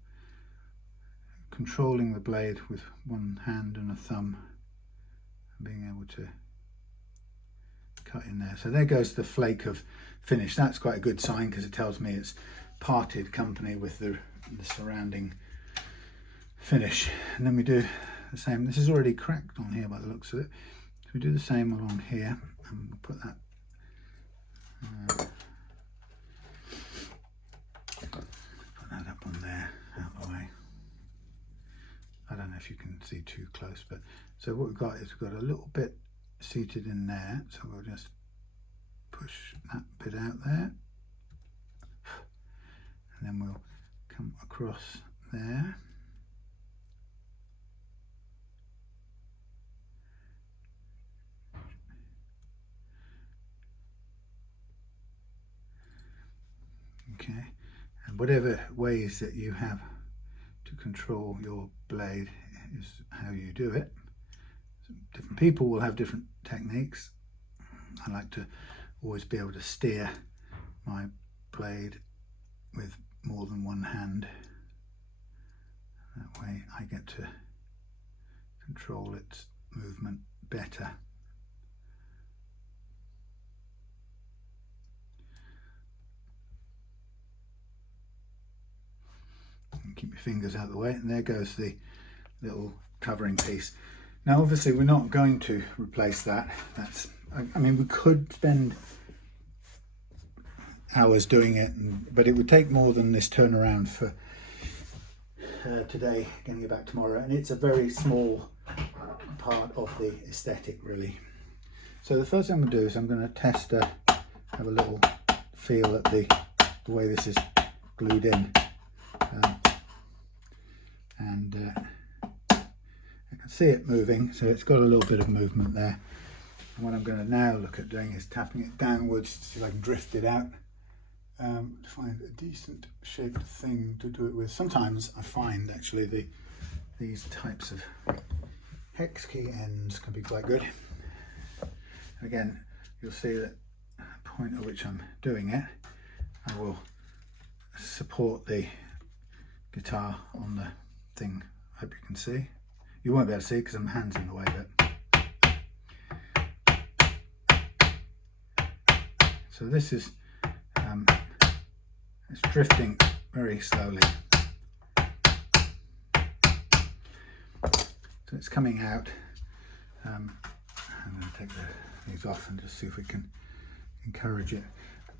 controlling the blade with one hand and a thumb and being able to cut in there. So there goes the flake of finish. That's quite a good sign because it tells me it's parted company with the surrounding finish. And then we do the same. This is already cracked on here by the looks of it. So we do the same along here, and we'll put that up on there, out of the way. I don't know if you can see too close, but so what we've got is we've got a little bit seated in there, so we'll just push that bit out there, and then we'll come across there. Okay, and whatever ways that you have to control your blade is how you do it. Different people will have different techniques. I like to always be able to steer my blade with more than one hand. That way I get to control its movement better. And keep your fingers out of the way, and there goes the little covering piece. Now obviously we're not going to replace that. I mean, we could spend hours doing it, but it would take more than this turnaround for today, getting it back tomorrow, and it's a very small part of the aesthetic really. So the first thing I'm going to do is I'm going to test, have a little feel at the way this is glued in, and I can see it moving, so it's got a little bit of movement there. And what I'm going to now look at doing is tapping it downwards to see if I can drift it out, to find a decent shaped thing to do it with. Sometimes I find actually these types of hex key ends can be quite good. And again, you'll see that at the point at which I'm doing it, I will support the guitar on the thing. I hope you can see. You won't be able to see because my hand's in the way, but so this is it's drifting very slowly. So it's coming out. I'm going to take these off and just see if we can encourage it.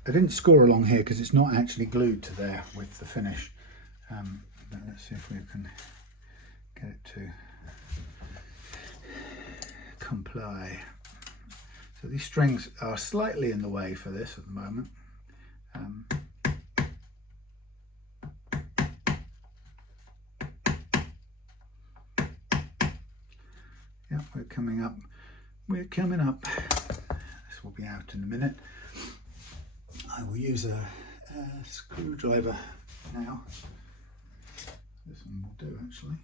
I didn't score along here because it's not actually glued to there with the finish. But let's see if we can get it to comply. So these strings are slightly in the way for this at the moment. Yeah, we're coming up. We're coming up. This will be out in a minute. I will use a screwdriver now. This one will do actually.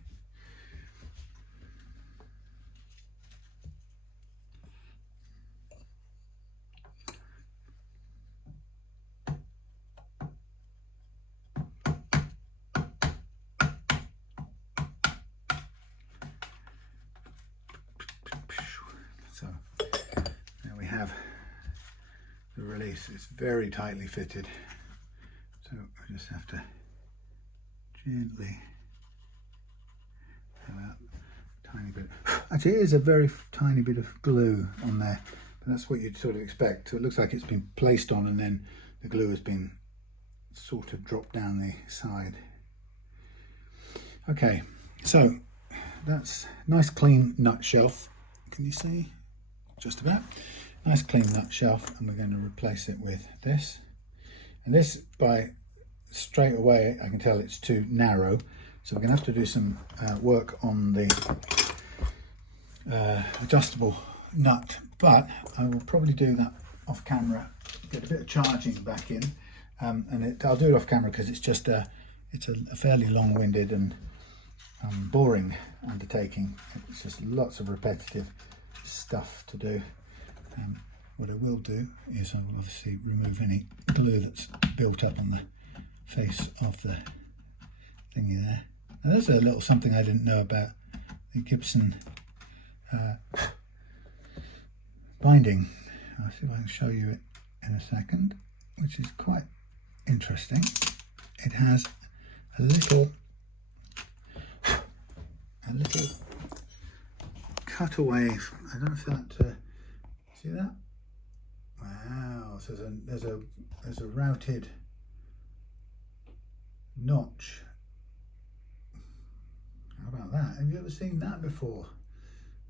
So there we have the release. It's very tightly fitted, so I just have to gently pull out a tiny bit. Actually, it is a very tiny bit of glue on there, but that's what you'd sort of expect. So it looks like it's been placed on and then the glue has been sort of dropped down the side. Okay, so that's nice clean nut shelf. Can you see? Just about. Nice clean nut shelf, and we're going to replace it with this. And this, by straight away, I can tell it's too narrow, so we're going to have to do some work on the adjustable nut. But I will probably do that off camera. Get a bit of charging back in, and I'll do it off camera because it's just it's a fairly long-winded and boring undertaking. It's just lots of repetitive stuff to do. What I will do is I will obviously remove any glue that's built up on the face of the thingy there. Now there's a little something I didn't know about the Gibson binding. I'll see if I can show you it in a second, which is quite interesting. It has a little cutaway. I don't know if that see that? Wow! So there's a routed notch. How about that? Have you ever seen that before?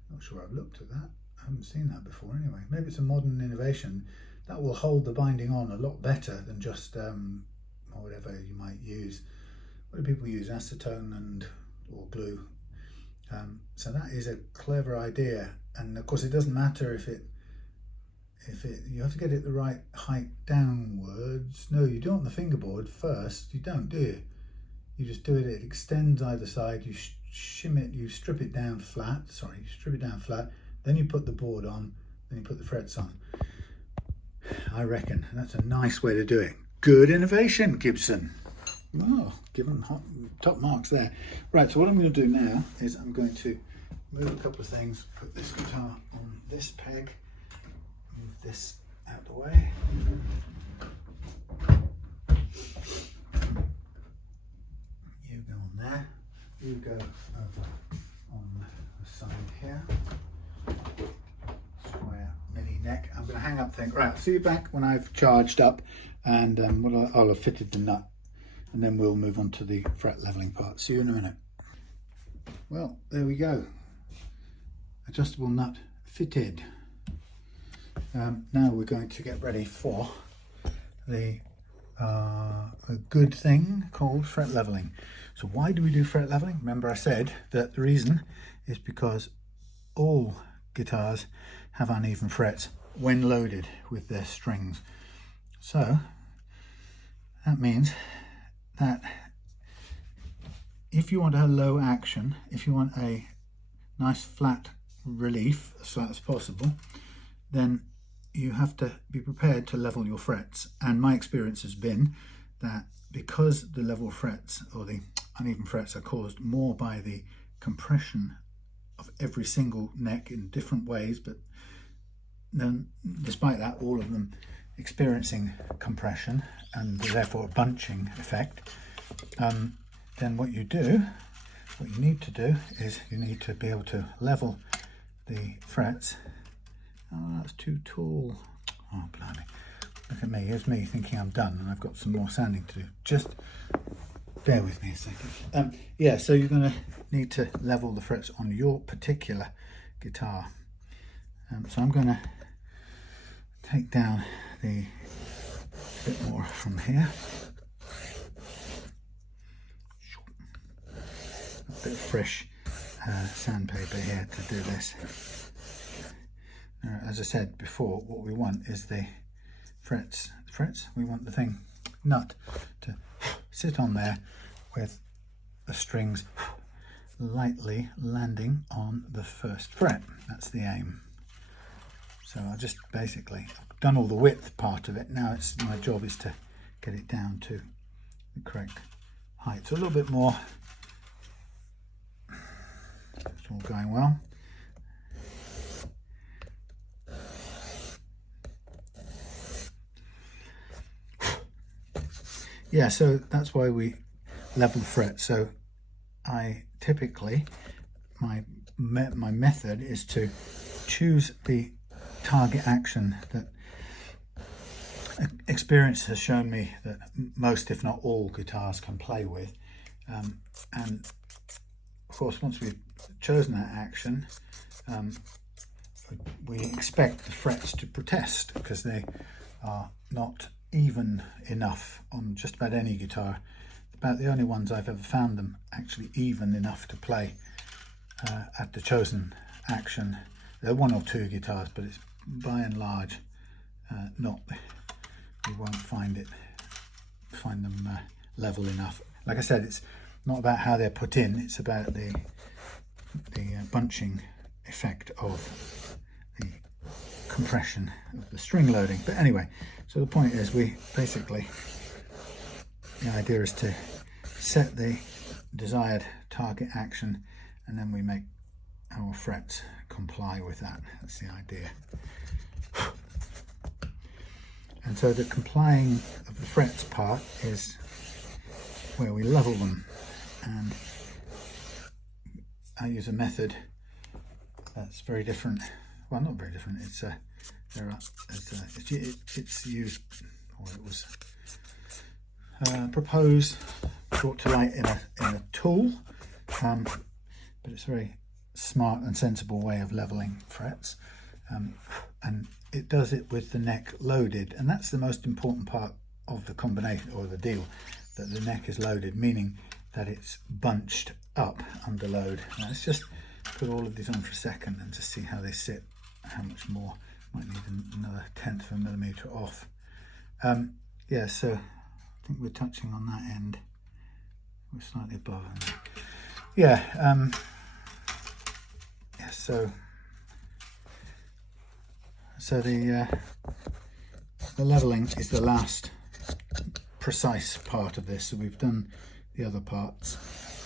Not sure I've looked at that. I haven't seen that before anyway. Maybe it's a modern innovation that will hold the binding on a lot better than just whatever you might use. What do people use? Acetone or glue. So that is a clever idea, and of course it doesn't matter if you have to get it the right height downwards. No, you do it on the fingerboard first. You don't, do you? You just do it. It extends either side. You shim it. You strip it down flat. Sorry, you strip it down flat. Then you put the board on. Then you put the frets on. I reckon that's a nice way to do it. Good innovation, Gibson. Oh, given top marks there. Right, so what I'm going to do now is I'm going to move a couple of things, put this guitar on this peg, move this out the way. You go on there, you go over side here. Square mini neck. I'm going to hang up thing. Right, see you back when I've charged up and I'll have fitted the nut, and then we'll move on to the fret leveling part. See you in a minute. Well, there we go. Adjustable nut fitted. Now we're going to get ready for the a good thing called fret leveling. So why do we do fret leveling? Remember I said that the reason is because all guitars have uneven frets when loaded with their strings. So that means that if you want a low action, if you want a nice flat relief, as flat as possible, then you have to be prepared to level your frets. And my experience has been that because the level frets or the uneven frets are caused more by the compression of every single neck in different ways, but then despite that all of them experiencing compression and therefore a bunching effect, then what you need to do is you need to be able to level the frets. Oh, that's too tall. Oh, blimey. Look at me. Here's me thinking I'm done and I've got some more sanding to do. Just bear with me a second. Yeah, so you're going to need to level the frets on your particular guitar. So I'm going to take down the bit more from here. A bit of fresh sandpaper here to do this. As I said before, what we want is the frets. We want the nut to sit on there with the strings lightly landing on the first fret. That's the aim. So I just basically I've done all the width part of it. Now my job is to get it down to the correct height. So a little bit more. It's all going well. Yeah, so that's why we level fret. So I typically, my method is to choose the target action that experience has shown me that most, if not all, guitars can play with. And of course, once we've chosen that action, we expect the frets to protest because they are not even enough on just about any guitar. About the only ones I've ever found them actually even enough to play at the chosen action. There are one or two guitars, but it's by and large not. You won't find them level enough. Like I said, it's not about how they're put in, it's about the bunching effect of the compression of the string loading. But anyway, so the point is the idea is to set the desired target action and then we make our frets comply with that. That's the idea. And so the complying of the frets part is where we level them, and I use a method that's very different. Well, not very different. It's used, or it was proposed, brought to light in a tool, but it's a very smart and sensible way of leveling frets, and it does it with the neck loaded, and that's the most important part of the combination or the deal, that the neck is loaded, meaning that it's bunched up under load. Now let's just put all of these on for a second and just see how they sit, how much more. Might need another 1/10 of a millimetre off. Yeah, so I think we're touching on that end. We're slightly above. Yeah, yeah. So the leveling is the last precise part of this. So we've done the other parts,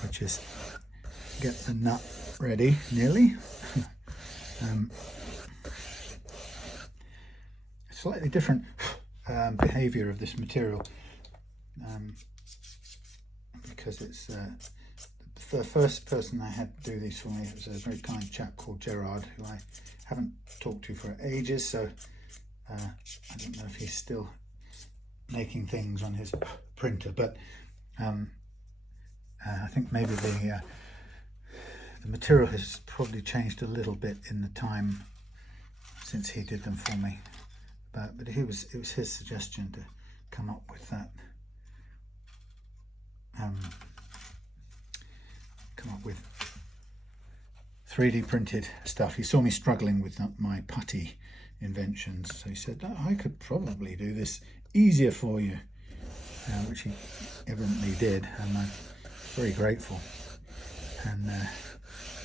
which is get the nut ready nearly. Slightly different behavior of this material because it's the the first person I had do these for me was a very kind chap called Gerard, who I haven't talked to for ages, so I don't know if he's still making things on his printer, but I think maybe the material has probably changed a little bit in the time since he did them for me, but it was his suggestion to come up with that, come up with 3D printed stuff. He saw me struggling with my putty inventions, so he said, oh, I could probably do this easier for you, which he evidently did, and I'm very grateful. And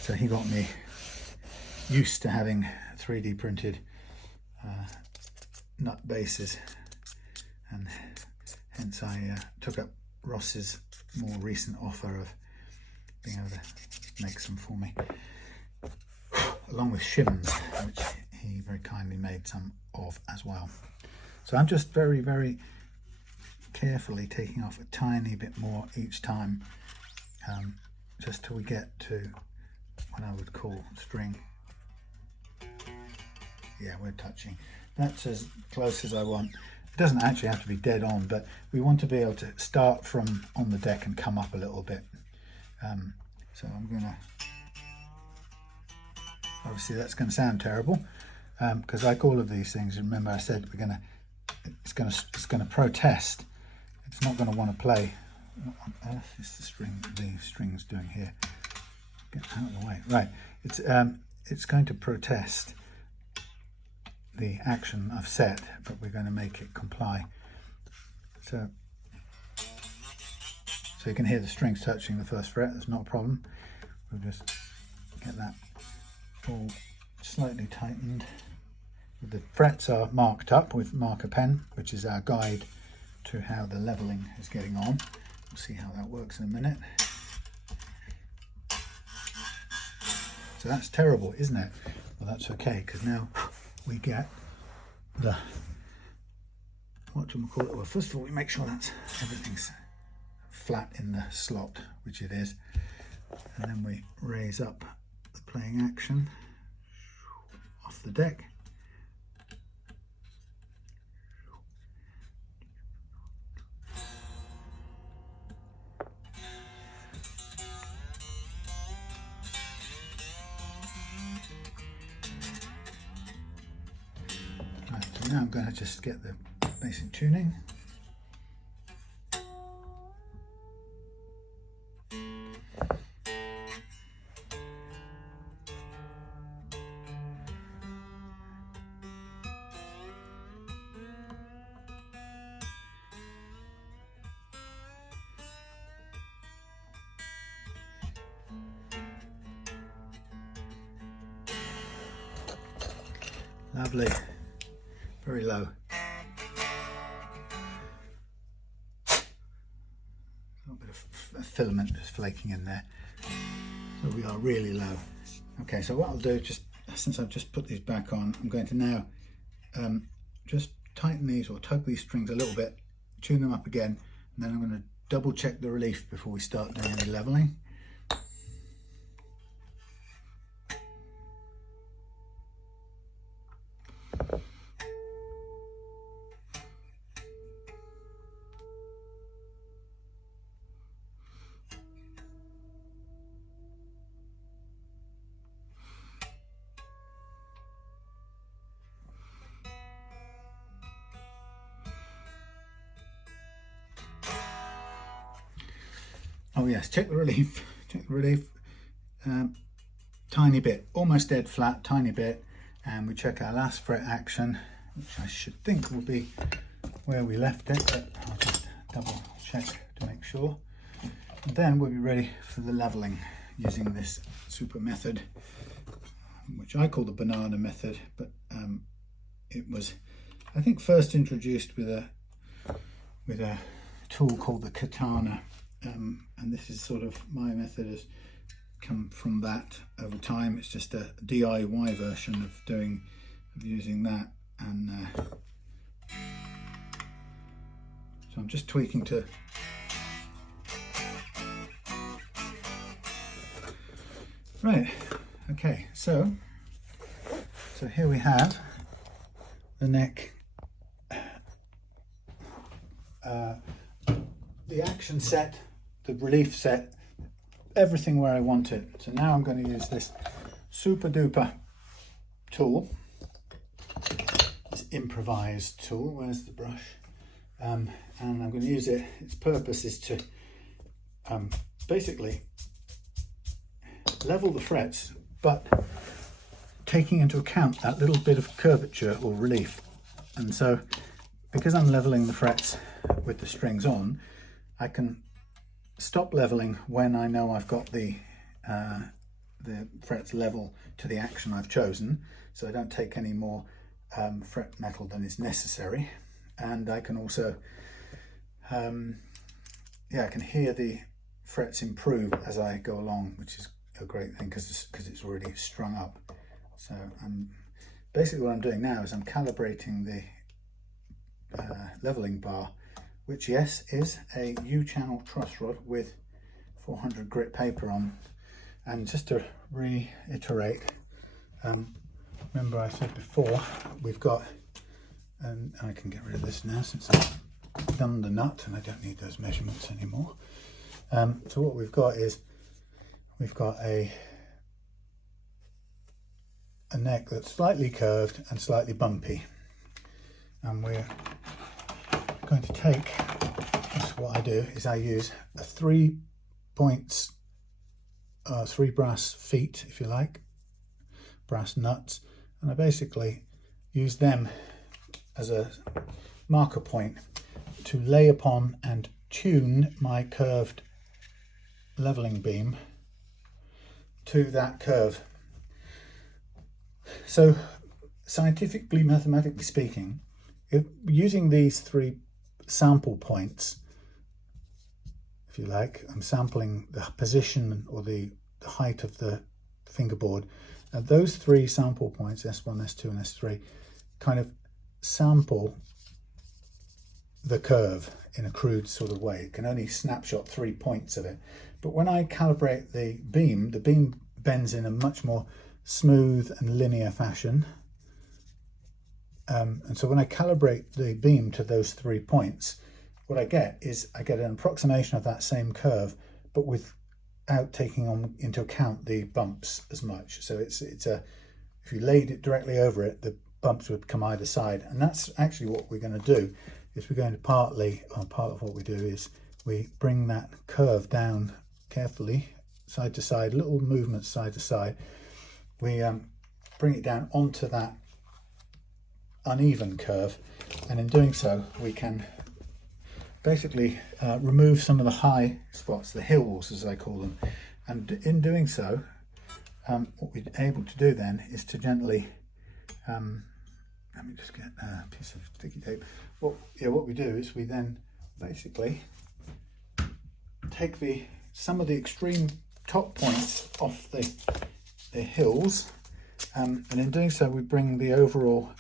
so he got me used to having 3D printed nut bases, and hence I took up Ross's more recent offer of being able to make some for me, along with shims, which he very kindly made some of as well. So I'm just very, very carefully taking off a tiny bit more each time, just till we get to what I would call string. Yeah, we're touching. That's as close as I want. It doesn't actually have to be dead on, but we want to be able to start from on the deck and come up a little bit. So I'm gonna, obviously that's going to sound terrible, because like all of these things, remember I said it's going to protest. It's not going to want to play. What on earth is the strings doing here? Get out of the way. Right, it's going to protest the action I've set, but we're going to make it comply. So you can hear the strings touching the first fret. That's not a problem. We'll just get that all slightly tightened. The frets are marked up with marker pen, which is our guide to how the leveling is getting on. We'll see how that works in a minute. So that's terrible, isn't it? Well, that's okay, because now we get the, what do we call it? Well, first of all, we make sure that everything's flat in the slot, which it is, and then we raise up the playing action off the deck. Right, so now I'm going to just get the basic tuning. Lovely, very low. A little bit of filament just flaking in there. So we are really low. Okay, so what I'll do, just since I've just put these back on, I'm going to now just tighten these or tug these strings a little bit, tune them up again, and then I'm going to double check the relief before we start doing any leveling. Oh yes, check the relief, tiny bit, almost dead flat, tiny bit, and we check our last fret action, which I should think will be where we left it, but I'll just double check to make sure. And then we'll be ready for the leveling using this super method, which I call the banana method, but it was, I think, first introduced with a tool called the katana. And this is sort of, my method has come from that over time. It's just a DIY version of using that, and so I'm just tweaking to Right, okay, so here we have the neck, the action set, the relief set, everything where I want it. So now I'm going to use this super duper tool, this improvised tool. Where's the brush? And I'm going to use it. Its purpose is to basically level the frets, but taking into account that little bit of curvature or relief. And so because I'm leveling the frets with the strings on, I can stop leveling when I know I've got the frets level to the action I've chosen, so I don't take any more fret metal than is necessary. And I can also I can hear the frets improve as I go along, which is a great thing because it's already strung up. So basically what I'm doing now is I'm calibrating the leveling bar, which, yes, is a U-channel truss rod with 400 grit paper on. And just to reiterate, remember I said before, we've got, and I can get rid of this now since I've done the nut and I don't need those measurements anymore. So what we've got is, we've got a neck that's slightly curved and slightly bumpy. And we're going to take, that's what I do, is I use a 3 points, 3 brass feet, if you like, brass nuts, and I basically use them as a marker point to lay upon and tune my curved leveling beam to that curve. So scientifically, mathematically speaking, using these 3 sample points, if you like, I'm sampling the position or the height of the fingerboard. And those 3 sample points, S1, S2 and S3, kind of sample the curve in a crude sort of way. It can only snapshot 3 points of it. But when I calibrate the beam bends in a much more smooth and linear fashion. And so when I calibrate the beam to those 3 points, what I get is I get an approximation of that same curve, but without taking into account the bumps as much. So it's if you laid it directly over it, the bumps would come either side. And that's actually what we're going to do, is we're going to part of what we do is we bring that curve down carefully, side to side, little movements side to side. We bring it down onto that uneven curve, and in doing so we can basically remove some of the high spots, the hills as I call them. And in doing so, what we're able to do then is to gently let me just get a piece of sticky tape. What we do is we then basically take some of the extreme top points off the hills, and in doing so we bring the overall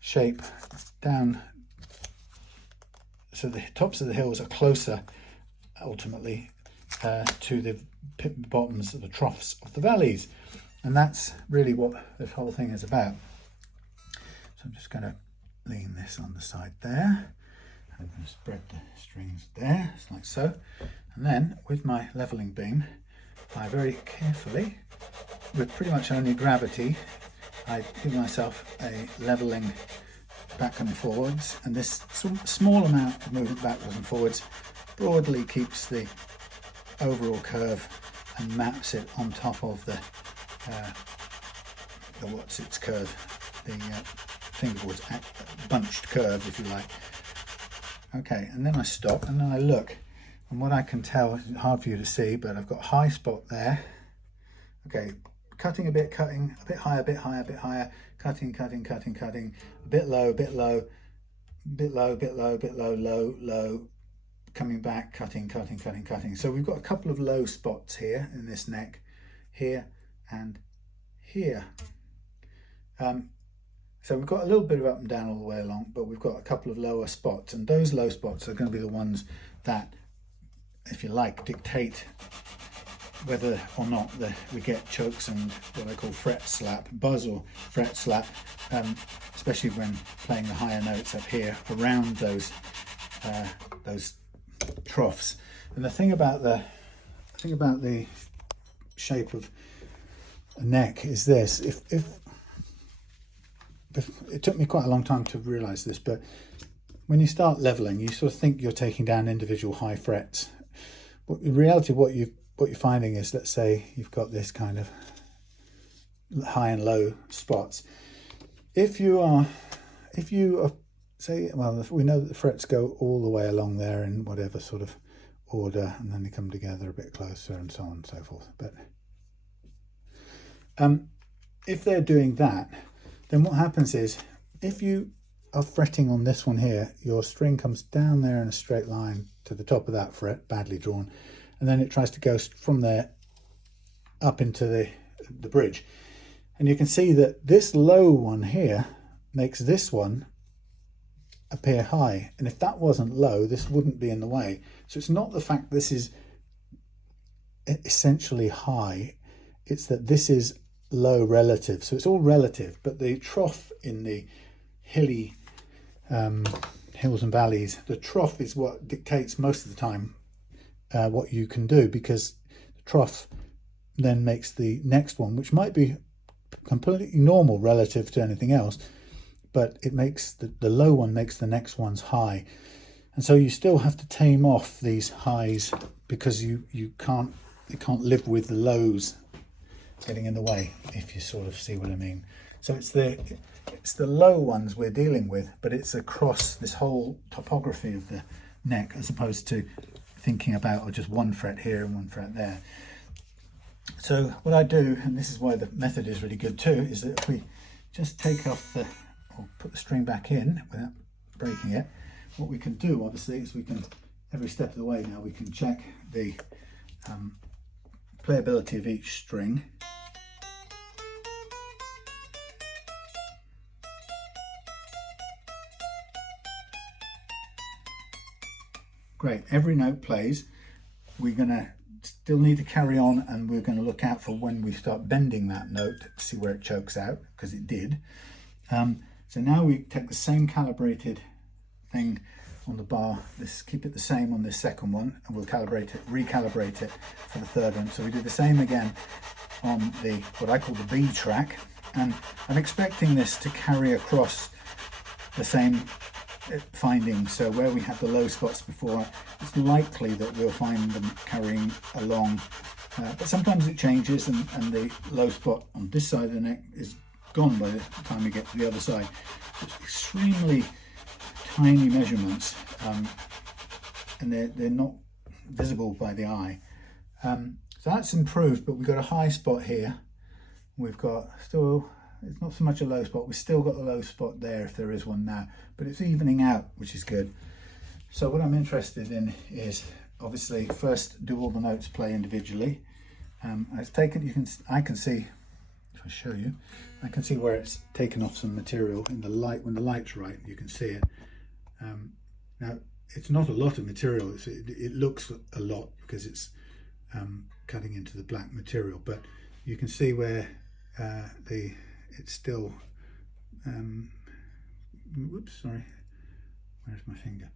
shape down so the tops of the hills are closer ultimately to the bottoms of the troughs of the valleys. And that's really what this whole thing is about. So I'm just going to lean this on the side there. I'm going to spread the strings there, like so. And then with my leveling beam, I very carefully, with pretty much only gravity, I give myself a leveling back and forwards, and this small amount of movement backwards and forwards broadly keeps the overall curve and maps it on top of the fingerboard's bunched curve, if you like. Okay, and then I stop and then I look, and what I can tell, it's hard for you to see, but I've got a high spot there. Okay, cutting a bit higher, a bit higher, a bit higher, cutting, a bit low, a bit low, bit low, bit low, bit low, low, low, coming back, cutting. So we've got a couple of low spots here in this neck, here and here. So we've got a little bit of up and down all the way along, but we've got a couple of lower spots, and those low spots are going to be the ones that, if you like, dictate whether or not we get chokes and what I call fret slap, buzz or fret slap, especially when playing the higher notes up here around those troughs. And the thing about the shape of a neck is this: if it took me quite a long time to realize this, but when you start leveling, you sort of think you're taking down individual high frets. But in reality, what you're finding is, let's say you've got this kind of high and low spots. If you are say, well, we know that the frets go all the way along there in whatever sort of order, and then they come together a bit closer and so on and so forth. But if they're doing that, then what happens is, if you are fretting on this one here, your string comes down there in a straight line to the top of that fret, badly drawn, and then it tries to go from there up into the bridge. And you can see that this low one here makes this one appear high, and if that wasn't low, this wouldn't be in the way. So it's not the fact this is essentially high, it's that this is low relative. So it's all relative, but the trough in the hilly hills and valleys, the trough is what dictates most of the time what you can do, because the trough then makes the next one, which might be completely normal relative to anything else, but it makes the low one makes the next ones high. And so you still have to tame off these highs, because you can't live with the lows getting in the way, if you sort of see what I mean. So it's the low ones we're dealing with, but it's across this whole topography of the neck, as opposed to thinking about just one fret here and one fret there. So what I do, and this is why the method is really good too, is that if we just take off or put the string back in without breaking it, what we can do obviously is we can, every step of the way now, we can check the playability of each string. Great, every note plays. We're going to still need to carry on, and we're going to look out for when we start bending that note to see where it chokes out, because it did. So now we take the same calibrated thing on the bar. Let's keep it the same on this second one, and we'll recalibrate it for the third one. So we do the same again on what I call the B track, and I'm expecting this to carry across the same findings. So where we had the low spots before, it's likely that we'll find them carrying along, but sometimes it changes, and the low spot on this side of the neck is gone by the time we get to the other side. It's extremely tiny measurements, and they're not visible by the eye. So that's improved, but we've got a high spot here. We've got still, it's not so much a low spot, we've still got the low spot there if there is one now, but it's evening out, which is good. So what I'm interested in is, obviously, first do all the notes play individually. I can see, if I show you, I can see where it's taken off some material in the light. When the light's right, you can see it. Now, it's not a lot of material. It looks a lot because it's cutting into the black material, but you can see where it's still, whoops, sorry, where's my finger?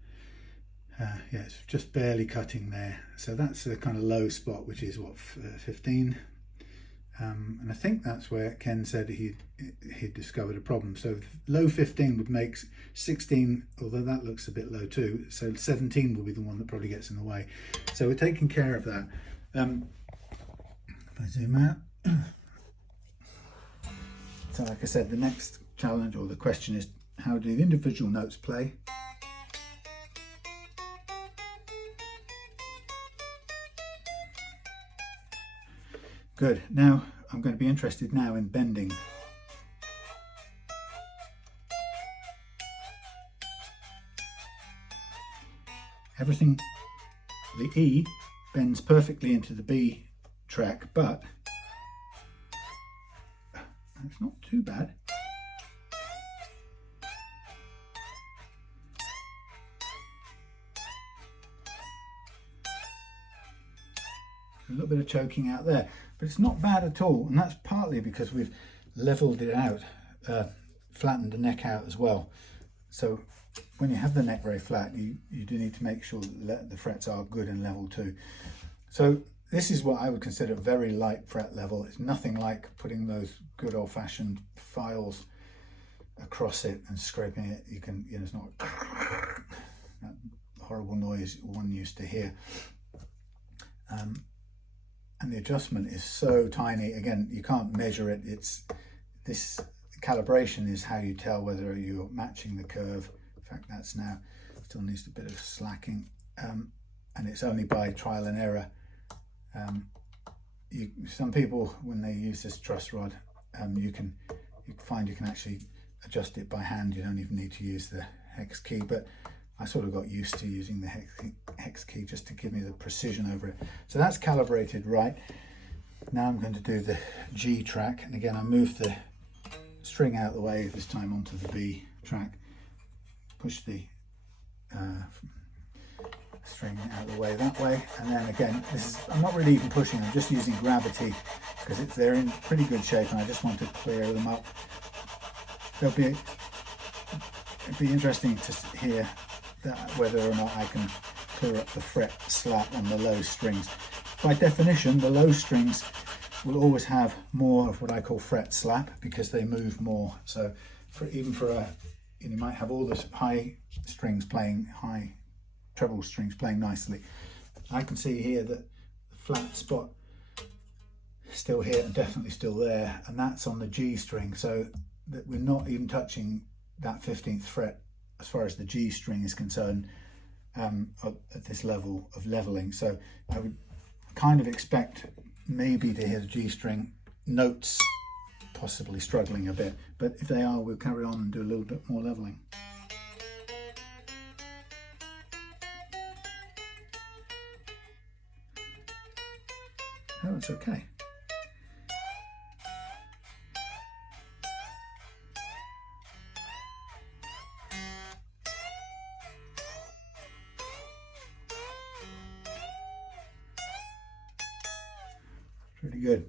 Yeah, it's just barely cutting there. So that's a kind of low spot, which is what, 15. And I think that's where Ken said he'd discovered a problem. So low 15 would make 16, although that looks a bit low too. So 17 will be the one that probably gets in the way. So we're taking care of that. If I zoom out. So like I said, the next challenge or the question is, how do the individual notes play? Good. Now I'm going to be interested now in bending. Everything, the E bends perfectly into the B track, but it's not too bad. little bit of choking out there, but it's not bad at all, and that's partly because we've leveled it out, flattened the neck out as well. So when you have the neck very flat, you do need to make sure that the frets are good and level too. So this is what I would consider very light fret level. It's nothing like putting those good old-fashioned files across it and scraping it. You can, it's not that horrible noise one used to hear. And the adjustment is so tiny. Again, you can't measure it. This calibration is how you tell whether you're matching the curve. In fact, that's now still needs a bit of slacking, and it's only by trial and error. Some people, when they use this truss rod, you can find you can actually adjust it by hand. You don't even need to use the hex key, but I sort of got used to using the hex key just to give me the precision over it. So that's calibrated right. Now I'm going to do the G track, and again I move the string out of the way, this time onto the B track, push the string out of the way that way, and then again, I'm not really even pushing, I'm just using gravity because they're in pretty good shape and I just want to clear them up. It'd be interesting to hear whether or not I can clear up the fret slap on the low strings. By definition, the low strings will always have more of what I call fret slap because they move more. So you might have all the high treble strings playing nicely. I can see here that the flat spot is still here and definitely still there, and that's on the G string, so that we're not even touching that 15th fret as far as the G string is concerned at this level of leveling. So I would kind of expect maybe to hear the G string notes possibly struggling a bit, but if they are, we'll carry on and do a little bit more leveling. Oh, it's okay. Pretty good.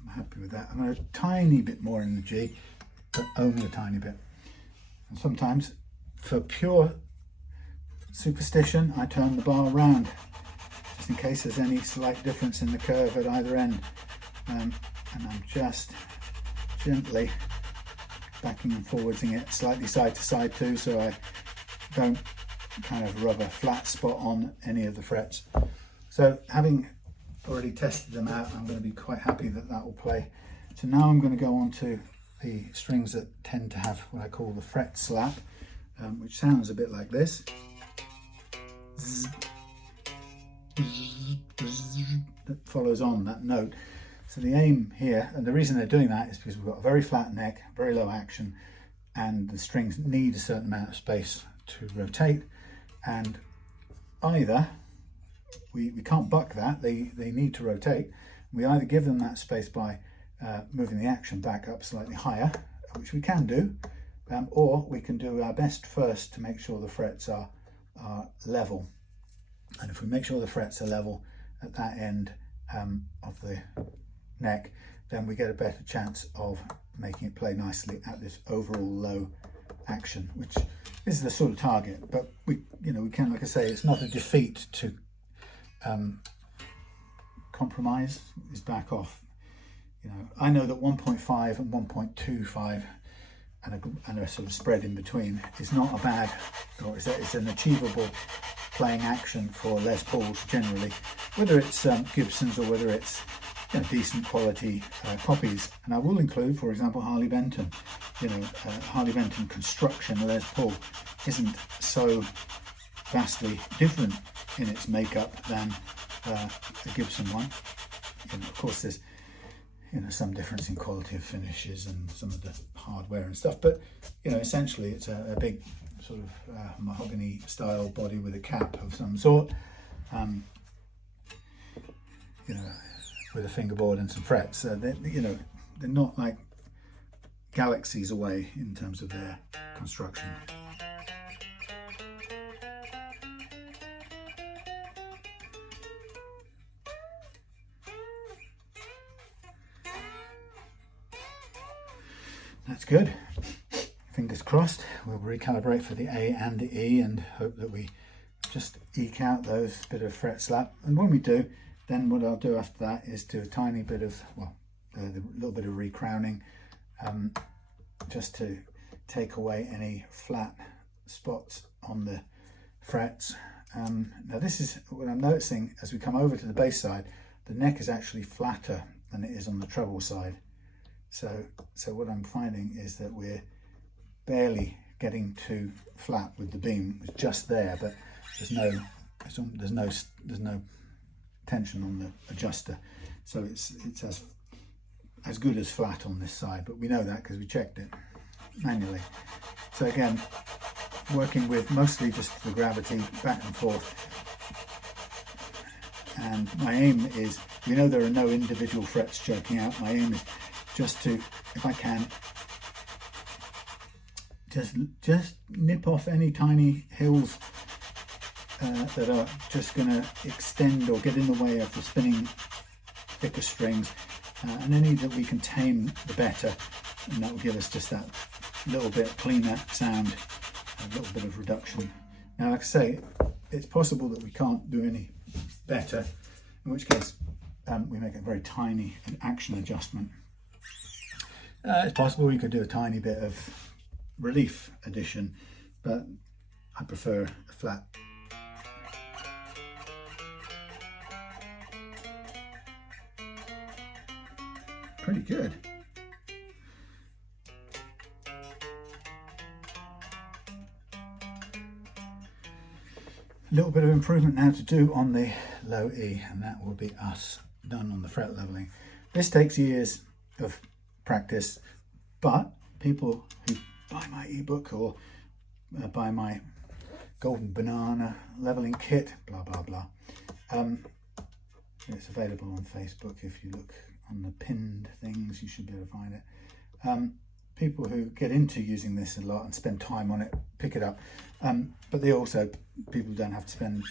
I'm happy with that. I'm going to a tiny bit more in the G, but only a tiny bit. And sometimes, for pure superstition, I turn the bar around, just in case there's any slight difference in the curve at either end. And I'm just gently backing and forwardsing it slightly side to side too, so I don't kind of rub a flat spot on any of the frets. So having already tested them out, I'm going to be quite happy that that will play. So now I'm going to go on to the strings that tend to have what I call the fret slap, which sounds a bit like this. That follows on that note. So the aim here, and the reason they're doing that is because we've got a very flat neck, very low action, and the strings need a certain amount of space to rotate, and either we can't buck that, they need to rotate. We either give them that space by moving the action back up slightly higher, which we can do, or we can do our best first to make sure the frets are level. And if we make sure the frets are level at that end of the neck, then we get a better chance of making it play nicely at this overall low action, which is the sort of target. But we can, like I say, it's not a defeat to compromise, is back off. I know that 1.5 and 1.25 and a sort of spread in between is not a bad, or it's an achievable playing action for Les Pauls generally, whether it's Gibsons or whether it's decent quality copies. And I will include, for example, Harley Benton. Harley Benton construction Les Paul isn't so vastly different in its makeup than the Gibson one. Of course, there's some difference in quality of finishes and some of the hardware and stuff, but essentially it's a big sort of mahogany style body with a cap of some sort, with a fingerboard and some frets. They're not like galaxies away in terms of their construction. good. Fingers crossed. We'll recalibrate for the A and the E and hope that we just eke out those bit of fret slap. And when we do, then what I'll do after that is do a tiny bit of, well, a little bit of recrowning, just to take away any flat spots on the frets. Now this is what I'm noticing as we come over to the bass side, the neck is actually flatter than it is on the treble side. So what I'm finding is that we're barely getting to flat with the beam. It's just there, but there's no tension on the adjuster. So it's as good as flat on this side, but we know that because we checked it manually. So again, working with mostly just the gravity back and forth. And my aim is, we know there are no individual frets jerking out. My aim is just to, if I can, just nip off any tiny hills that are just going to extend or get in the way of the spinning thicker strings, and any that we can tame, the better, and that will give us just that little bit cleaner sound, a little bit of reduction. Now, like I say, it's possible that we can't do any better, in which case we make a very tiny action adjustment. It's possible we could do a tiny bit of relief addition, but I prefer a flat. Pretty good. A little bit of improvement now to do on the low E, and that will be us done on the fret leveling. This takes years of practice, but people who buy my ebook or buy my golden banana leveling kit, blah blah blah, it's available on Facebook. If you look on the pinned things, you should be able to find it. People who get into using this a lot and spend time on it pick it up, but they also, people don't have to spend,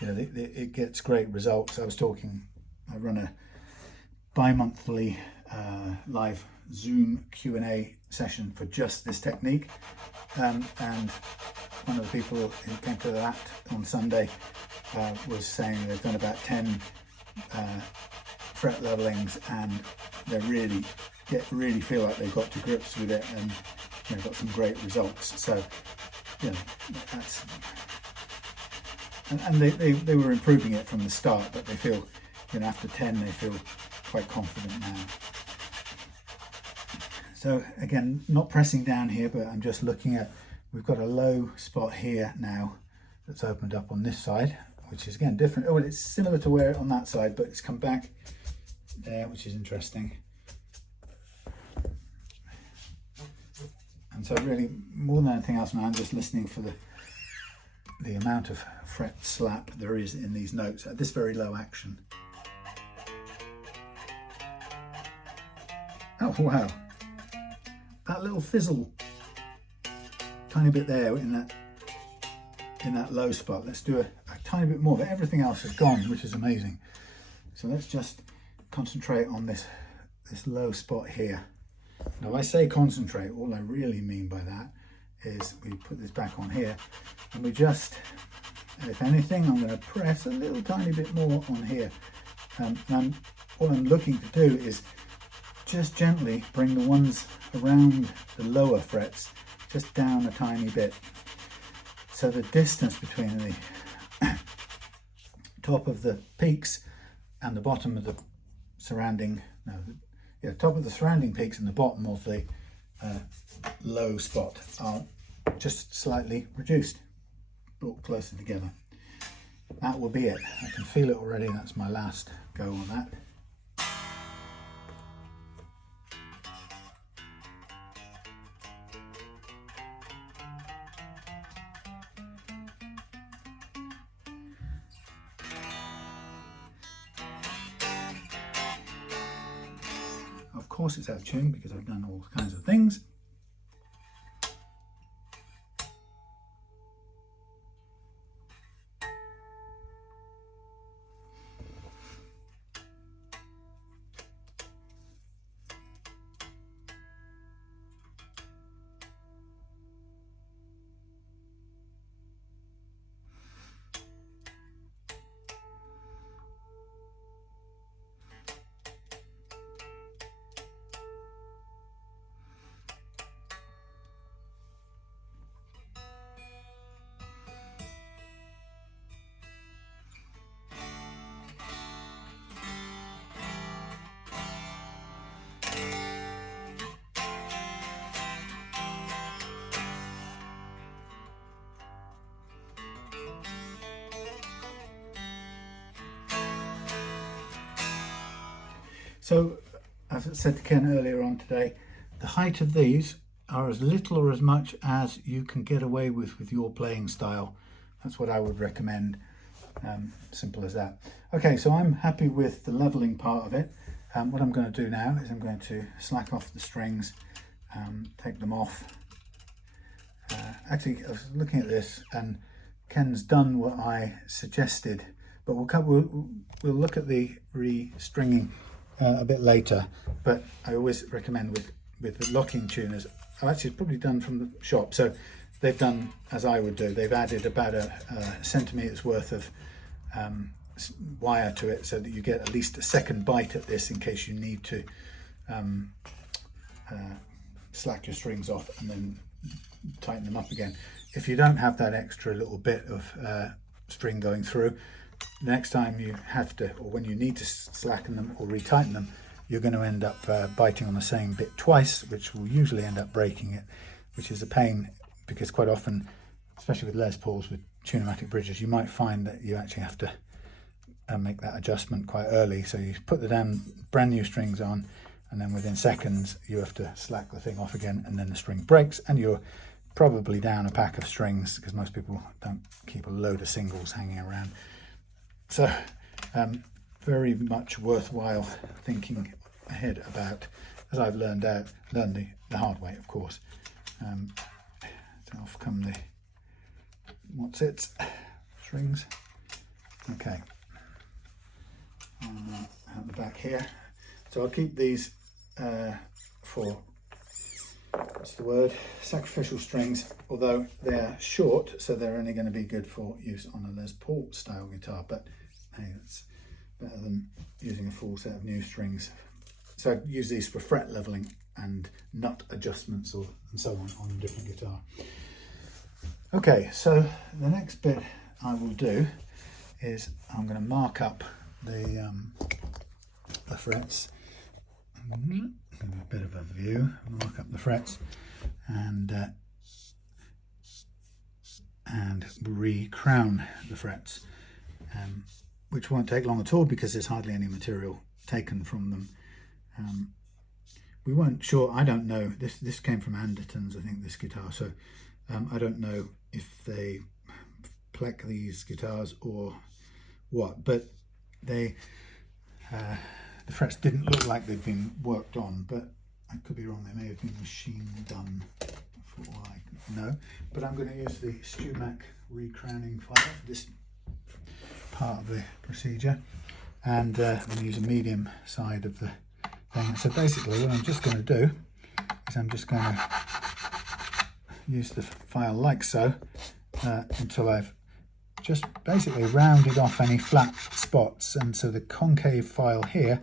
you know, it gets great results. I run a bi-monthly live Zoom Q&A session for just this technique, and one of the people who came to that on Sunday was saying they've done about 10 fret levelings, and they really feel like they've got to grips with it, and you know, got some great results. So you know, that's, and they were improving it from the start, but they feel, you know, after 10 they feel quite confident now. So again, not pressing down here, but I'm just looking at, we've got a low spot here now that's opened up on this side, which is again different. Oh, well, it's similar to where on that side, but it's come back there, which is interesting. And so really, more than anything else now, I'm just listening for the amount of fret slap there is in these notes at this very low action. Oh wow, that little fizzle, tiny bit there in that low spot. Let's do a tiny bit more, but everything else is gone, which is amazing. So let's just concentrate on this low spot here. Now, I say concentrate, all I really mean by that is we put this back on here, and we just, if anything, I'm going to press a little tiny bit more on here. And all I'm looking to do is just gently bring the ones around the lower frets just down a tiny bit. So the distance between the top of the peaks and the bottom of the surrounding, top of the surrounding peaks and the bottom of the low spot are just slightly reduced, brought closer together. That will be it. I can feel it already. That's my last go on that. Of course it's out of tune because I've done all kinds of things. So, as I said to Ken earlier on today, the height of these are as little or as much as you can get away with your playing style. That's what I would recommend. Simple as that. Okay, so I'm happy with the leveling part of it. What I'm going to do now is I'm going to slack off the strings, take them off. Actually, I was looking at this and Ken's done what I suggested, but we'll look at the restringing a bit later. But I always recommend with the locking tuners, actually it's probably done from the shop, so they've done as I would do. They've added about a centimetre's worth of wire to it so that you get at least a second bite at this in case you need to slack your strings off and then tighten them up again. If you don't have that extra little bit of string going through, next time you have to, or when you need to slacken them or retighten them, you're going to end up biting on the same bit twice, which will usually end up breaking it, which is a pain, because quite often, especially with Les Pauls with tunematic bridges, you might find that you actually have to make that adjustment quite early. So you put the brand new strings on, and then within seconds you have to slack the thing off again, and then the string breaks and you're probably down a pack of strings, because most people don't keep a load of singles hanging around. So very much worthwhile thinking ahead about, as I've learned the hard way, of course. So off come the strings. Okay, out the back here. So I'll keep these for, what's the word, sacrificial strings, although they're short, so they're only going to be good for use on a Les Paul style guitar, but hey, it's better than using a full set of new strings. So I use these for fret leveling and nut adjustments and so on a different guitar. Okay, so the next bit I will do is I'm going to mark up the frets. Give you a bit of a view. Mark up the frets and recrown the frets, which won't take long at all because there's hardly any material taken from them. We weren't sure. I don't know. This came from Anderton's, I think, this guitar. So I don't know if they pleck these guitars or what, but the frets didn't look like they'd been worked on, but I could be wrong. They may have been machine done, for all I know. But I'm going to use the StewMac recrowning file for this part of the procedure, and I'm going to use a medium side of the thing. So basically what I'm just going to do is I'm just going to use the file like so until I've just basically rounded off any flat spots, and so the concave file here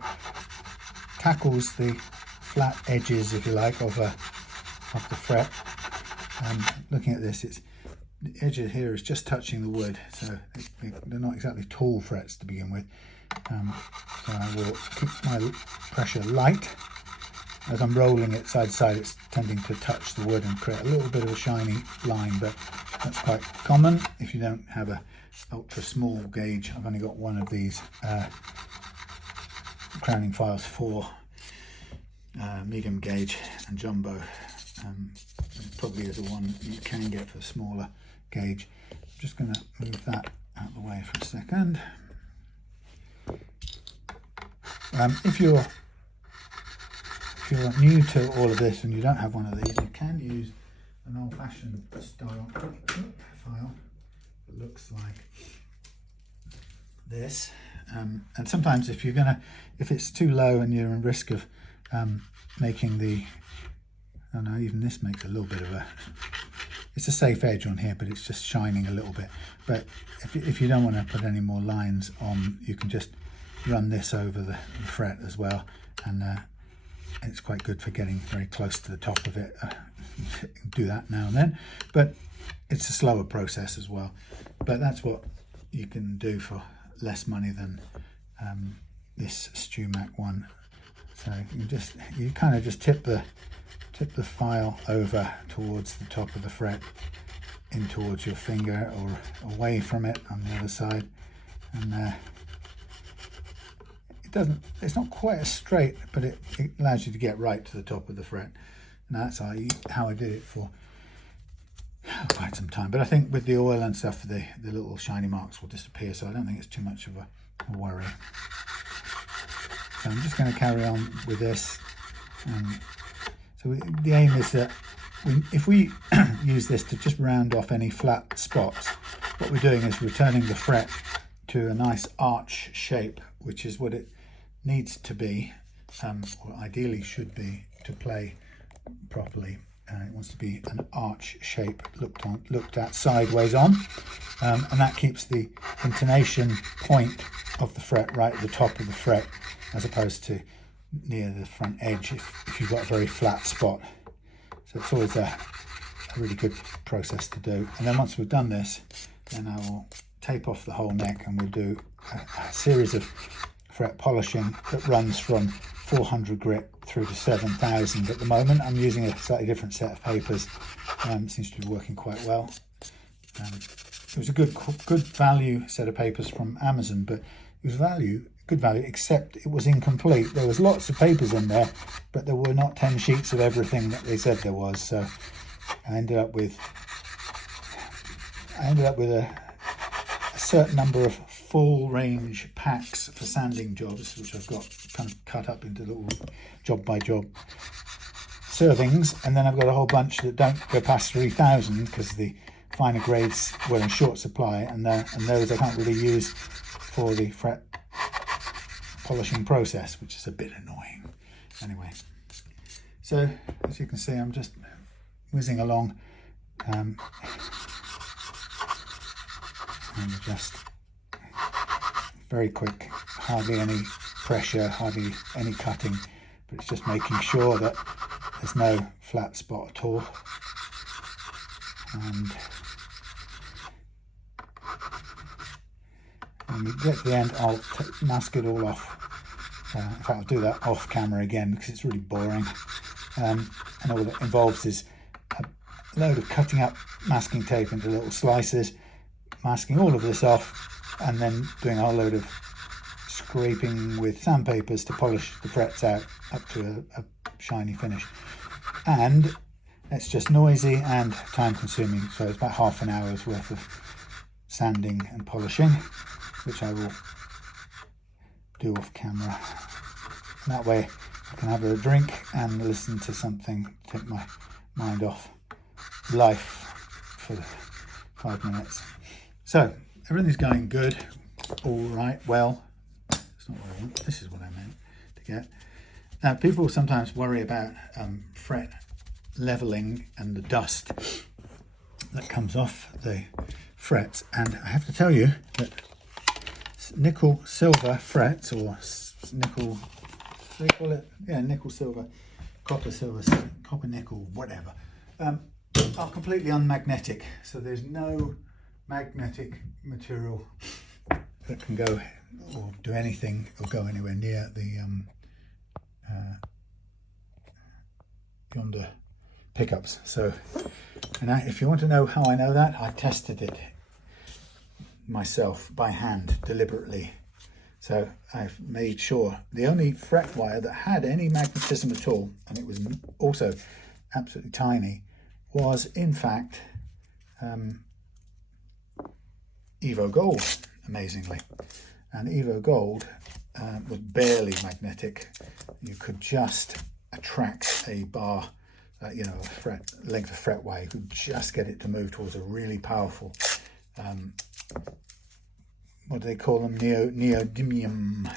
tackles the flat edges, if you like, of the fret. Looking at this, the edge here is just touching the wood, so they're not exactly tall frets to begin with. So I will keep my pressure light. As I'm rolling it side to side, it's tending to touch the wood and create a little bit of a shiny line, but that's quite common if you don't have a ultra small gauge. I've only got one of these crowning files for medium gauge and jumbo. It probably is the one you can get for smaller gauge. I'm just going to move that out of the way for a second. If you're new to all of this and you don't have one of these, you can use an old-fashioned style file that looks like this. And sometimes if it's too low and you're in risk of making the, I don't know, even this makes a little bit of it's a safe edge on here, but it's just shining a little bit. But if you don't want to put any more lines on, you can just run this over the fret as well, and it's quite good for getting very close to the top of it. Do that now and then, but it's a slower process as well. But that's what you can do for less money than this StewMac one. So you kind of just tip the file over towards the top of the fret, in towards your finger or away from it on the other side, and it's not quite as straight, but it allows you to get right to the top of the fret. And that's how I did it for quite some time. But I think with the oil and stuff, the little shiny marks will disappear, so I don't think it's too much of a worry. So I'm just going to carry on with this. So the aim is that if we use this to just round off any flat spots, what we're doing is returning the fret to a nice arch shape, which is what it needs to be, or ideally should be, to play properly. It wants to be an arch shape looked at sideways on, and that keeps the intonation point of the fret right at the top of the fret, as opposed to near the front edge if you've got a very flat spot. So it's always a really good process to do. And then once we've done this, then I will tape off the whole neck, and we'll do a series of fret polishing that runs from 400 grit through to 7,000 at the moment. I'm using a slightly different set of papers. Seems to be working quite well. It was a good value set of papers from Amazon, but it was good value, except it was incomplete. There was lots of papers in there, but there were not 10 sheets of everything that they said there was. So I ended up with a certain number of full range packs for sanding jobs, which I've got kind of cut up into little job by job servings, and then I've got a whole bunch that don't go past 3,000 because the finer grades were in short supply, and those I can't really use for the fret polishing process, which is a bit annoying. Anyway, so as you can see, I'm just whizzing along, and just very quick, hardly any pressure, hardly any cutting, but it's just making sure that there's no flat spot at all. And when we get to the end, I'll mask it all off. In fact, I'll do that off camera again because it's really boring. And all it involves is a load of cutting up masking tape into little slices, masking all of this off, and then doing a whole load of scraping with sandpapers to polish the frets out up to a shiny finish. And it's just noisy and time consuming, so it's about half an hour's worth of sanding and polishing, which I will do off camera. And that way I can have a drink and listen to something, take my mind off life for 5 minutes. So everything's going good, all right, well. That's not what I want. This is what I meant to get. Now, people sometimes worry about fret leveling and the dust that comes off the frets, and I have to tell you that nickel silver frets, or nickel, they call it, yeah, nickel silver, copper silver, copper nickel, whatever, are completely unmagnetic. So there's no magnetic material that can go or do anything or go anywhere near the yonder pickups. So, and if you want to know how I know that, I tested it myself by hand deliberately. So I've made sure the only fret wire that had any magnetism at all, and it was also absolutely tiny, was in fact Evo Gold, amazingly. And Evo Gold was barely magnetic. You could just attract a bar, you know, a length of fret wire. You could just get it to move towards a really powerful, what do they call them? Neodymium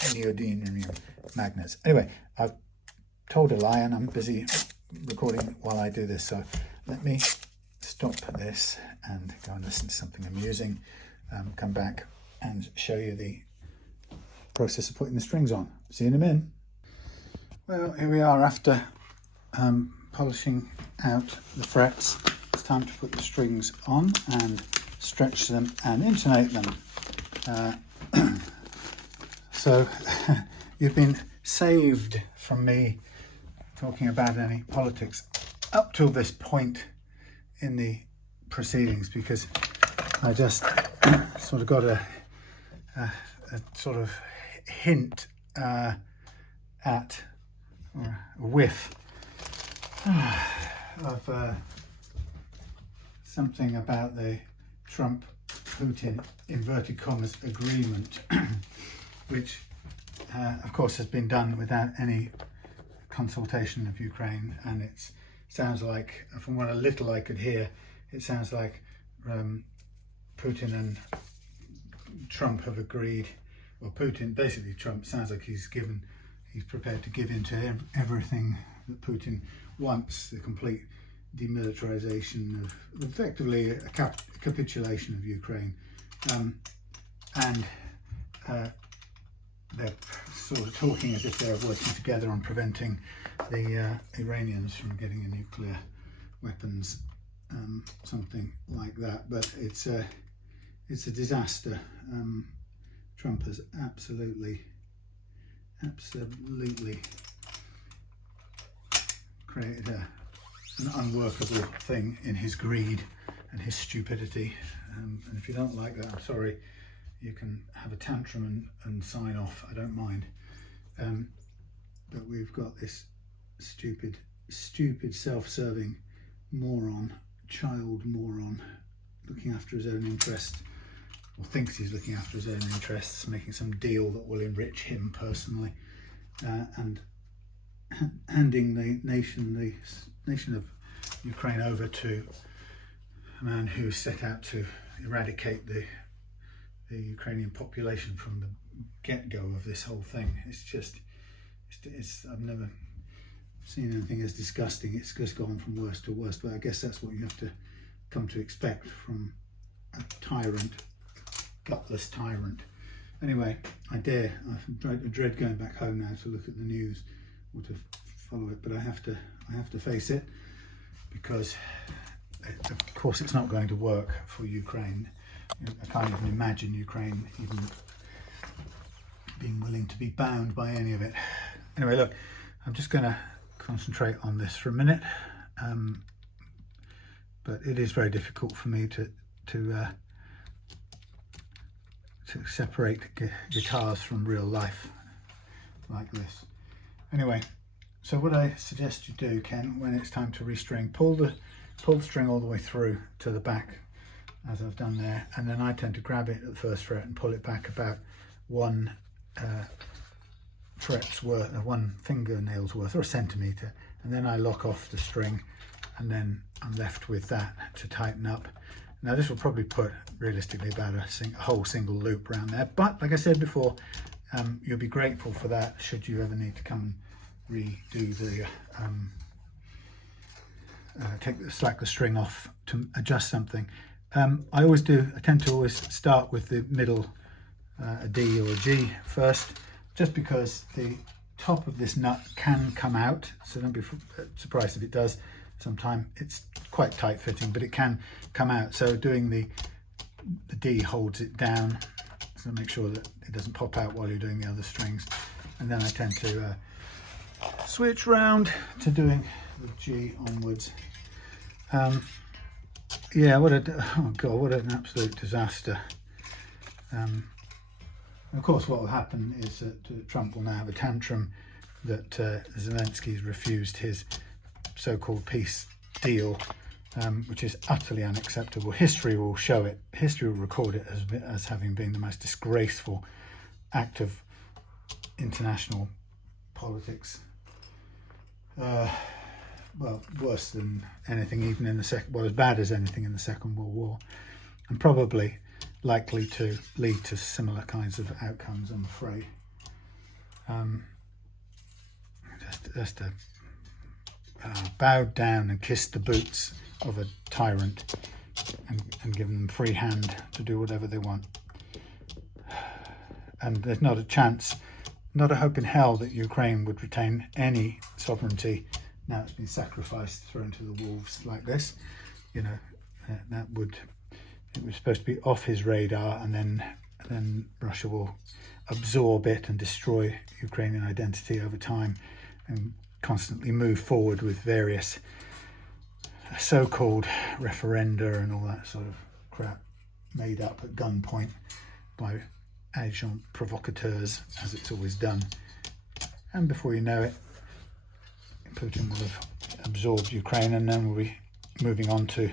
magnets. Anyway, I've told a lie and I'm busy recording while I do this. So let me stop this and go and listen to something amusing. Come back and show you the process of putting the strings on. See you in a minute. Well, here we are after polishing out the frets. It's time to put the strings on and stretch them and intonate them. So you've been saved from me talking about any politics up till this point in the proceedings, because I just sort of got a sort of hint at or a whiff of something about the Trump-Putin inverted commas agreement, which of course has been done without any consultation of Ukraine, and it sounds like, from what a little I could hear, it sounds like Putin and Trump have agreed, or Putin, basically Trump sounds like he's prepared to give in to everything that Putin wants, the complete demilitarization of, effectively a capitulation of Ukraine, and they're sort of talking as if they're working together on preventing the Iranians from getting a nuclear weapons, something like that. But it's a disaster. Trump has absolutely created an unworkable thing in his greed and his stupidity. And if you don't like that, I'm sorry. You can have a tantrum and sign off. I don't mind. But we've got this stupid, self-serving moron, child moron, looking after his own interests, or thinks he's looking after his own interests, making some deal that will enrich him personally, and handing the nation of Ukraine over to a man who set out to eradicate the Ukrainian population from the get-go of this whole thing. I've never seen anything as disgusting. It's just gone from worst to worst, but I guess that's what you have to come to expect from a tyrant, gutless tyrant. Anyway, I dread going back home now to look at the news or to follow it, but I have to face it, because of course it's not going to work for Ukraine. I can't even imagine Ukraine even being willing to be bound by any of it. Anyway, look, I'm just going to concentrate on this for a minute, but it is very difficult for me to separate guitars from real life like this. Anyway, so what I suggest you do, Ken, when it's time to restring, pull the string all the way through to the back, as I've done there, and then I tend to grab it at the first fret and pull it back about one fret's worth, one fingernail's worth, or a centimetre, and then I lock off the string, and then I'm left with that to tighten up. Now this will probably put realistically about a whole single loop around there, but like I said before, you'll be grateful for that should you ever need to come and redo the slack the string off to adjust something. I tend to always start with the middle, a D or a G first, just because the top of this nut can come out, so don't be surprised if it does. Sometime it's quite tight fitting, but it can come out, so doing the D holds it down, so make sure that it doesn't pop out while you're doing the other strings. And then I tend to switch round to doing the G onwards. Yeah, what an absolute disaster. Of course, what will happen is that Trump will now have a tantrum that Zelensky's refused his so-called peace deal, which is utterly unacceptable. History will show it. History will record it as having been the most disgraceful act of international politics. Well, worse than anything, even in as bad as anything in the Second World War, and probably likely to lead to similar kinds of outcomes, I'm afraid. Just bowed down and kissed the boots of a tyrant and given them free hand to do whatever they want. And there's not a chance, not a hope in hell that Ukraine would retain any sovereignty. Now it's been sacrificed, thrown to the wolves like this. You know, it was supposed to be off his radar, and then Russia will absorb it and destroy Ukrainian identity over time, and constantly move forward with various so-called referenda and all that sort of crap made up at gunpoint by agents provocateurs, as it's always done. And before you know it, Putin will have absorbed Ukraine, and then we'll be moving on to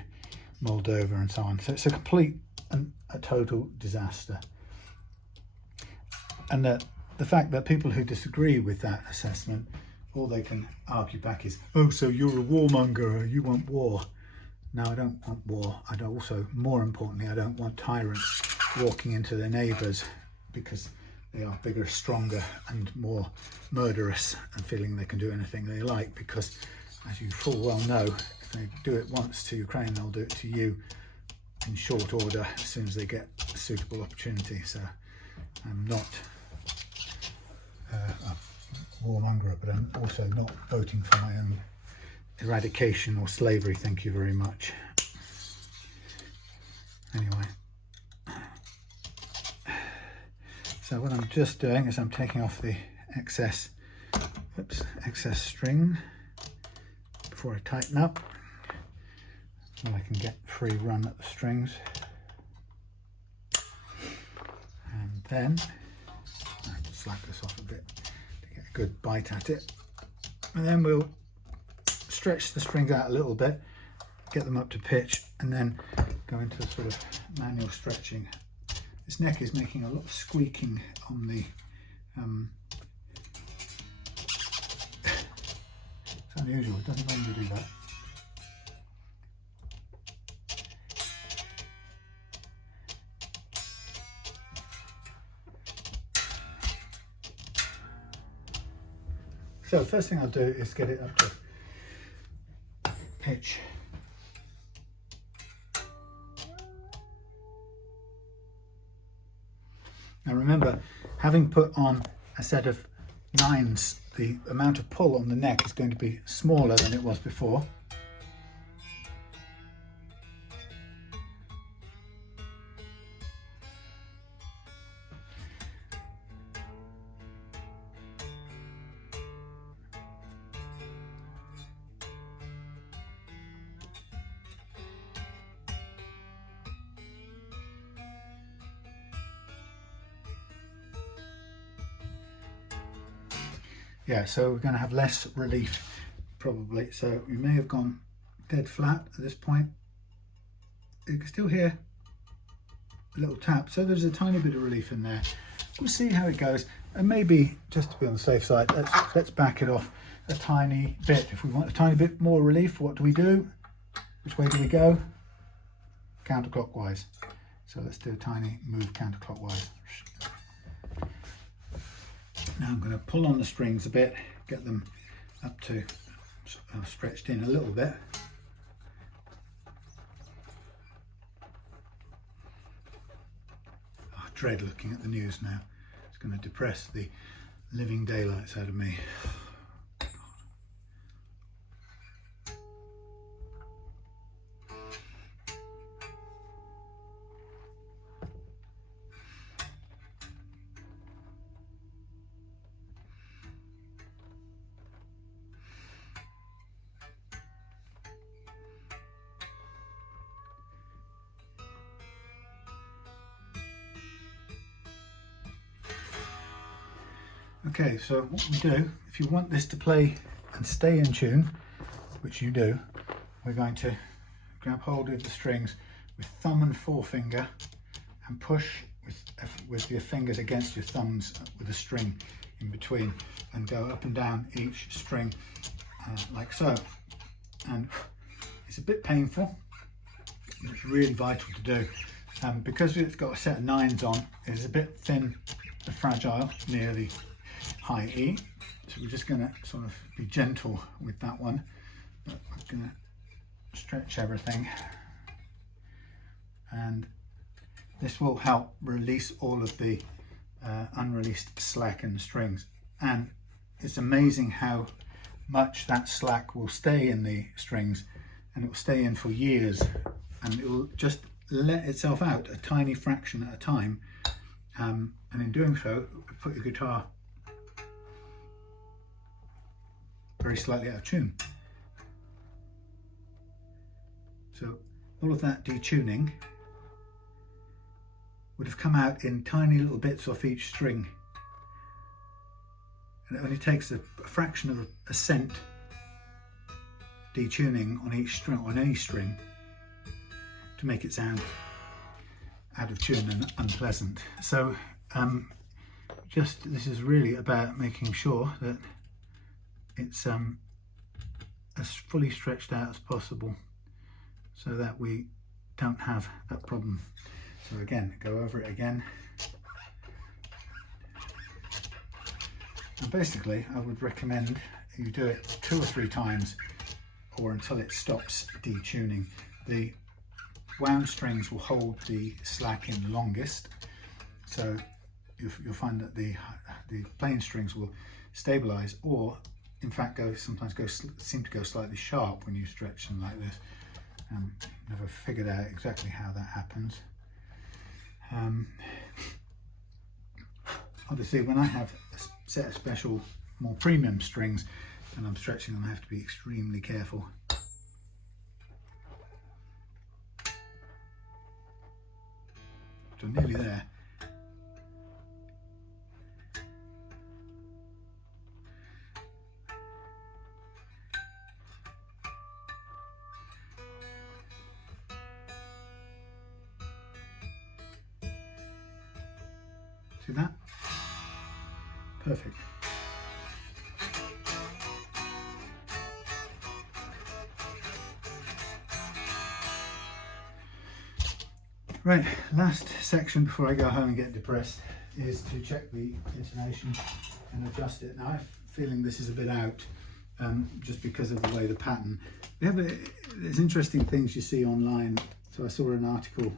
Moldova and so on. So it's a complete and a total disaster. And the fact that people who disagree with that assessment, all they can argue back is, oh, so you're a warmonger, you want war. No, I don't want war. I don't also, more importantly, I don't want tyrants walking into their neighbours because they are bigger, stronger and more murderous and feeling they can do anything they like, because as you full well know, if they do it once to Ukraine, they'll do it to you in short order as soon as they get a suitable opportunity. So I'm not a warmonger, but I'm also not voting for my own eradication or slavery, thank you very much. Anyway, so what I'm just doing is I'm taking off the excess string before I tighten up, so I can get free run at the strings. And then I have to slack this off a bit to get a good bite at it, and then we'll stretch the strings out a little bit, get them up to pitch, and then go into sort of manual stretching. This neck is making a lot of squeaking on the it's unusual, it doesn't normally do that. So first thing I'll do is get it up to pitch. Now remember, having put on a set of 9s, the amount of pull on the neck is going to be smaller than it was before. Yeah, so we're going to have less relief probably. So we may have gone dead flat at this point. You can still hear a little tap, so there's a tiny bit of relief in there. We'll see how it goes, and maybe just to be on the safe side, let's back it off a tiny bit. If we want a tiny bit more relief, what do we do? Which way do we go? Counterclockwise. So let's do a tiny move counterclockwise. Now I'm going to pull on the strings a bit, get them up to stretched in a little bit. I dread looking at the news now. It's going to depress the living daylights out of me. Okay, so what we do, if you want this to play and stay in tune, which you do, we're going to grab hold of the strings with thumb and forefinger and push with your fingers against your thumbs with a string in between, and go up and down each string like so. And it's a bit painful, but it's really vital to do. Because it's got a set of 9s on, it's a bit thin and fragile near the high E, so we're just going to sort of be gentle with that one. But we're going to stretch everything, and this will help release all of the unreleased slack in the strings. And it's amazing how much that slack will stay in the strings, and it will stay in for years, and it will just let itself out a tiny fraction at a time, and in doing so put your guitar very slightly out of tune. So all of that detuning would have come out in tiny little bits off each string. And it only takes a fraction of a cent detuning on each string, on any string, to make it sound out of tune and unpleasant. So this is really about making sure that it's as fully stretched out as possible, so that we don't have that problem. So again, go over it again. And basically, I would recommend you do it 2 or 3 times, or until it stops detuning. The wound strings will hold the slack in longest, so you'll find that the plain strings will stabilize, or in fact seem to go slightly sharp when you stretch them like this. Never figured out exactly how that happens. Obviously, when I have a set of special, more premium strings and I'm stretching them, I have to be extremely careful. So nearly there. See that? Perfect. Right, last section before I go home and get depressed is to check the intonation and adjust it. Now I'm feeling this is a bit out just because of the way the pattern. There's interesting things you see online. So I saw an article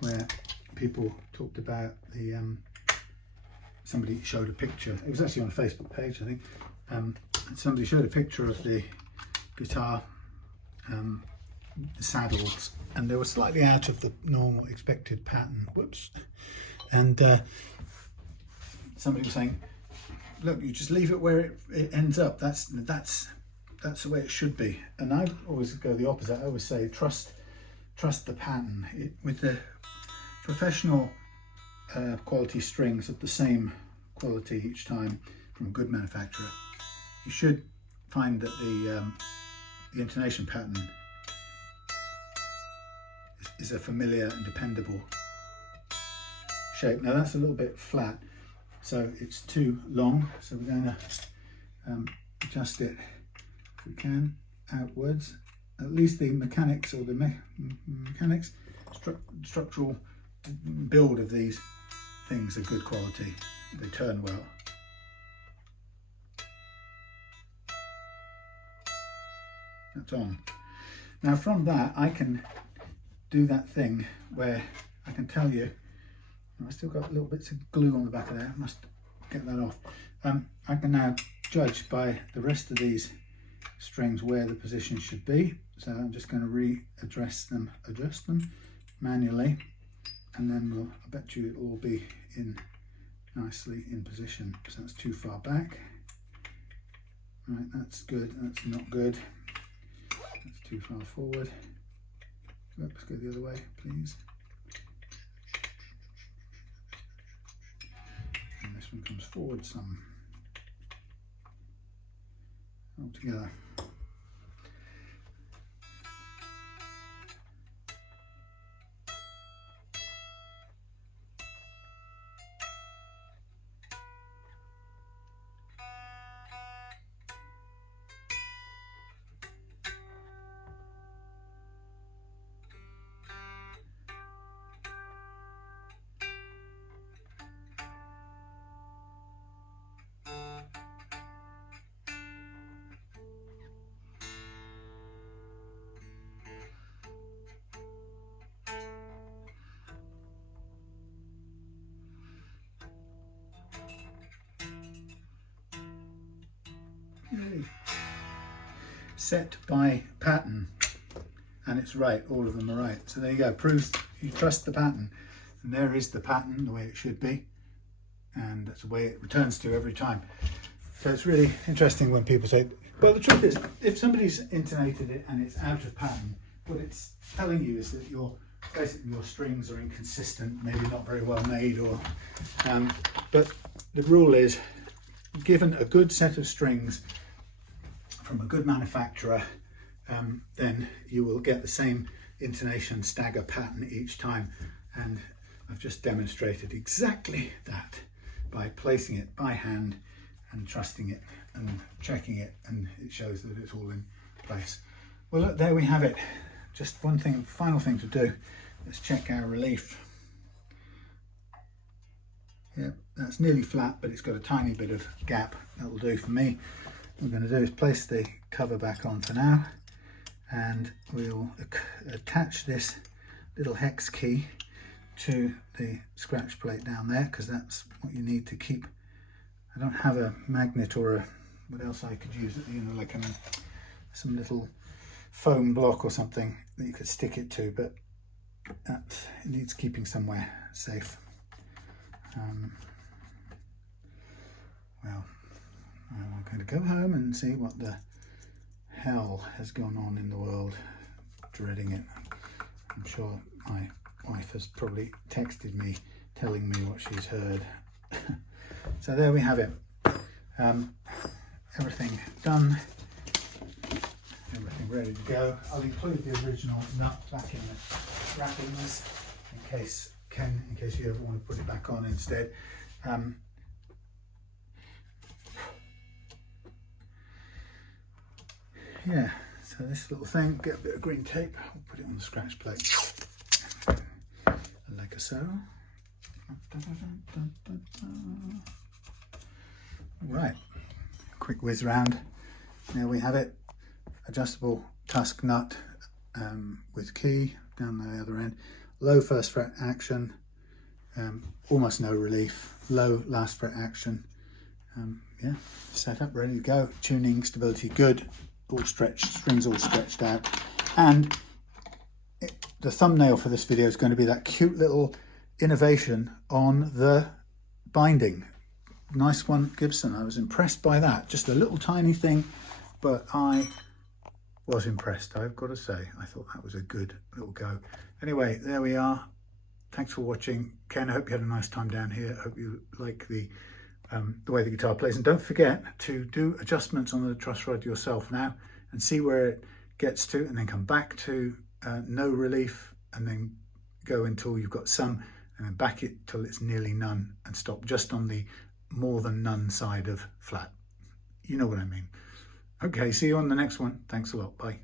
where people talked about the somebody showed a picture. It was actually on a Facebook page, I think. Somebody showed a picture of the guitar saddles, and they were slightly out of the normal expected pattern. Whoops. And somebody was saying, look, you just leave it where it ends up. That's the way it should be. And I always go the opposite. I always say trust the pattern. With the professional quality strings of the same quality each time from a good manufacturer, you should find that the intonation pattern is a familiar and dependable shape. Now that's a little bit flat, so it's too long, so we're going to adjust it, if we can, outwards. At least the mechanics, or the structural build of these things are good quality. They turn well. That's on. Now from that I can do that thing where I can tell you, I've still got little bits of glue on the back of there, I must get that off. I can now judge by the rest of these strings where the position should be. So I'm just going to adjust them manually, and then I bet you it'll all be nicely in position. So that's too far back. Right, that's good, that's not good. That's too far forward. Let's go the other way, please. And this one comes forward some. All together. Set by pattern, and it's right, all of them are right. So there you go, proves you trust the pattern, and there is the pattern the way it should be, and that's the way it returns to every time. So it's really interesting when people say, well, the truth is, if somebody's intonated it and it's out of pattern, what it's telling you is that your basically your strings are inconsistent, maybe not very well made, or but the rule is, given a good set of strings from a good manufacturer, then you will get the same intonation stagger pattern each time. And I've just demonstrated exactly that by placing it by hand and trusting it and checking it, and it shows that it's all in place. Well, look, there we have it. Just one thing, final thing to do. Let's check our relief. Yeah, that's nearly flat, but it's got a tiny bit of gap. That will do for me. What we're going to do is place the cover back on for now, and we'll attach this little hex key to the scratch plate down there, because that's what you need to keep. I don't have a magnet or a, what else I could use, you know, like some little foam block or something that you could stick it to, but that it needs keeping somewhere safe. Well, I'm going to go home and see what the hell has gone on in the world. Dreading it. I'm sure my wife has probably texted me telling me what she's heard. So there we have it. Everything done. Everything ready to go. I'll include the original nut back in the wrappings in case you ever want to put it back on instead. Yeah, so this little thing, get a bit of green tape, I'll put it on the scratch plate, like so. Right, quick whiz round. There we have it. Adjustable tusk nut with key down the other end. Low first fret action, almost no relief. Low last fret action. Yeah, set up, ready to go. Tuning, stability good. All stretched, strings all stretched out. And the thumbnail for this video is going to be that cute little innovation on the binding. Nice one, Gibson. I was impressed by that. Just a little tiny thing, but I was impressed, I've got to say. I thought that was a good little go. Anyway, there we are. Thanks for watching. Ken, I hope you had a nice time down here. I hope you like the way the guitar plays. And don't forget to do adjustments on the truss rod yourself now and see where it gets to, and then come back to no relief, and then go until you've got some, and then back it till it's nearly none, and stop just on the more than none side of flat. You know what I mean. Okay, see you on the next one. Thanks a lot. Bye.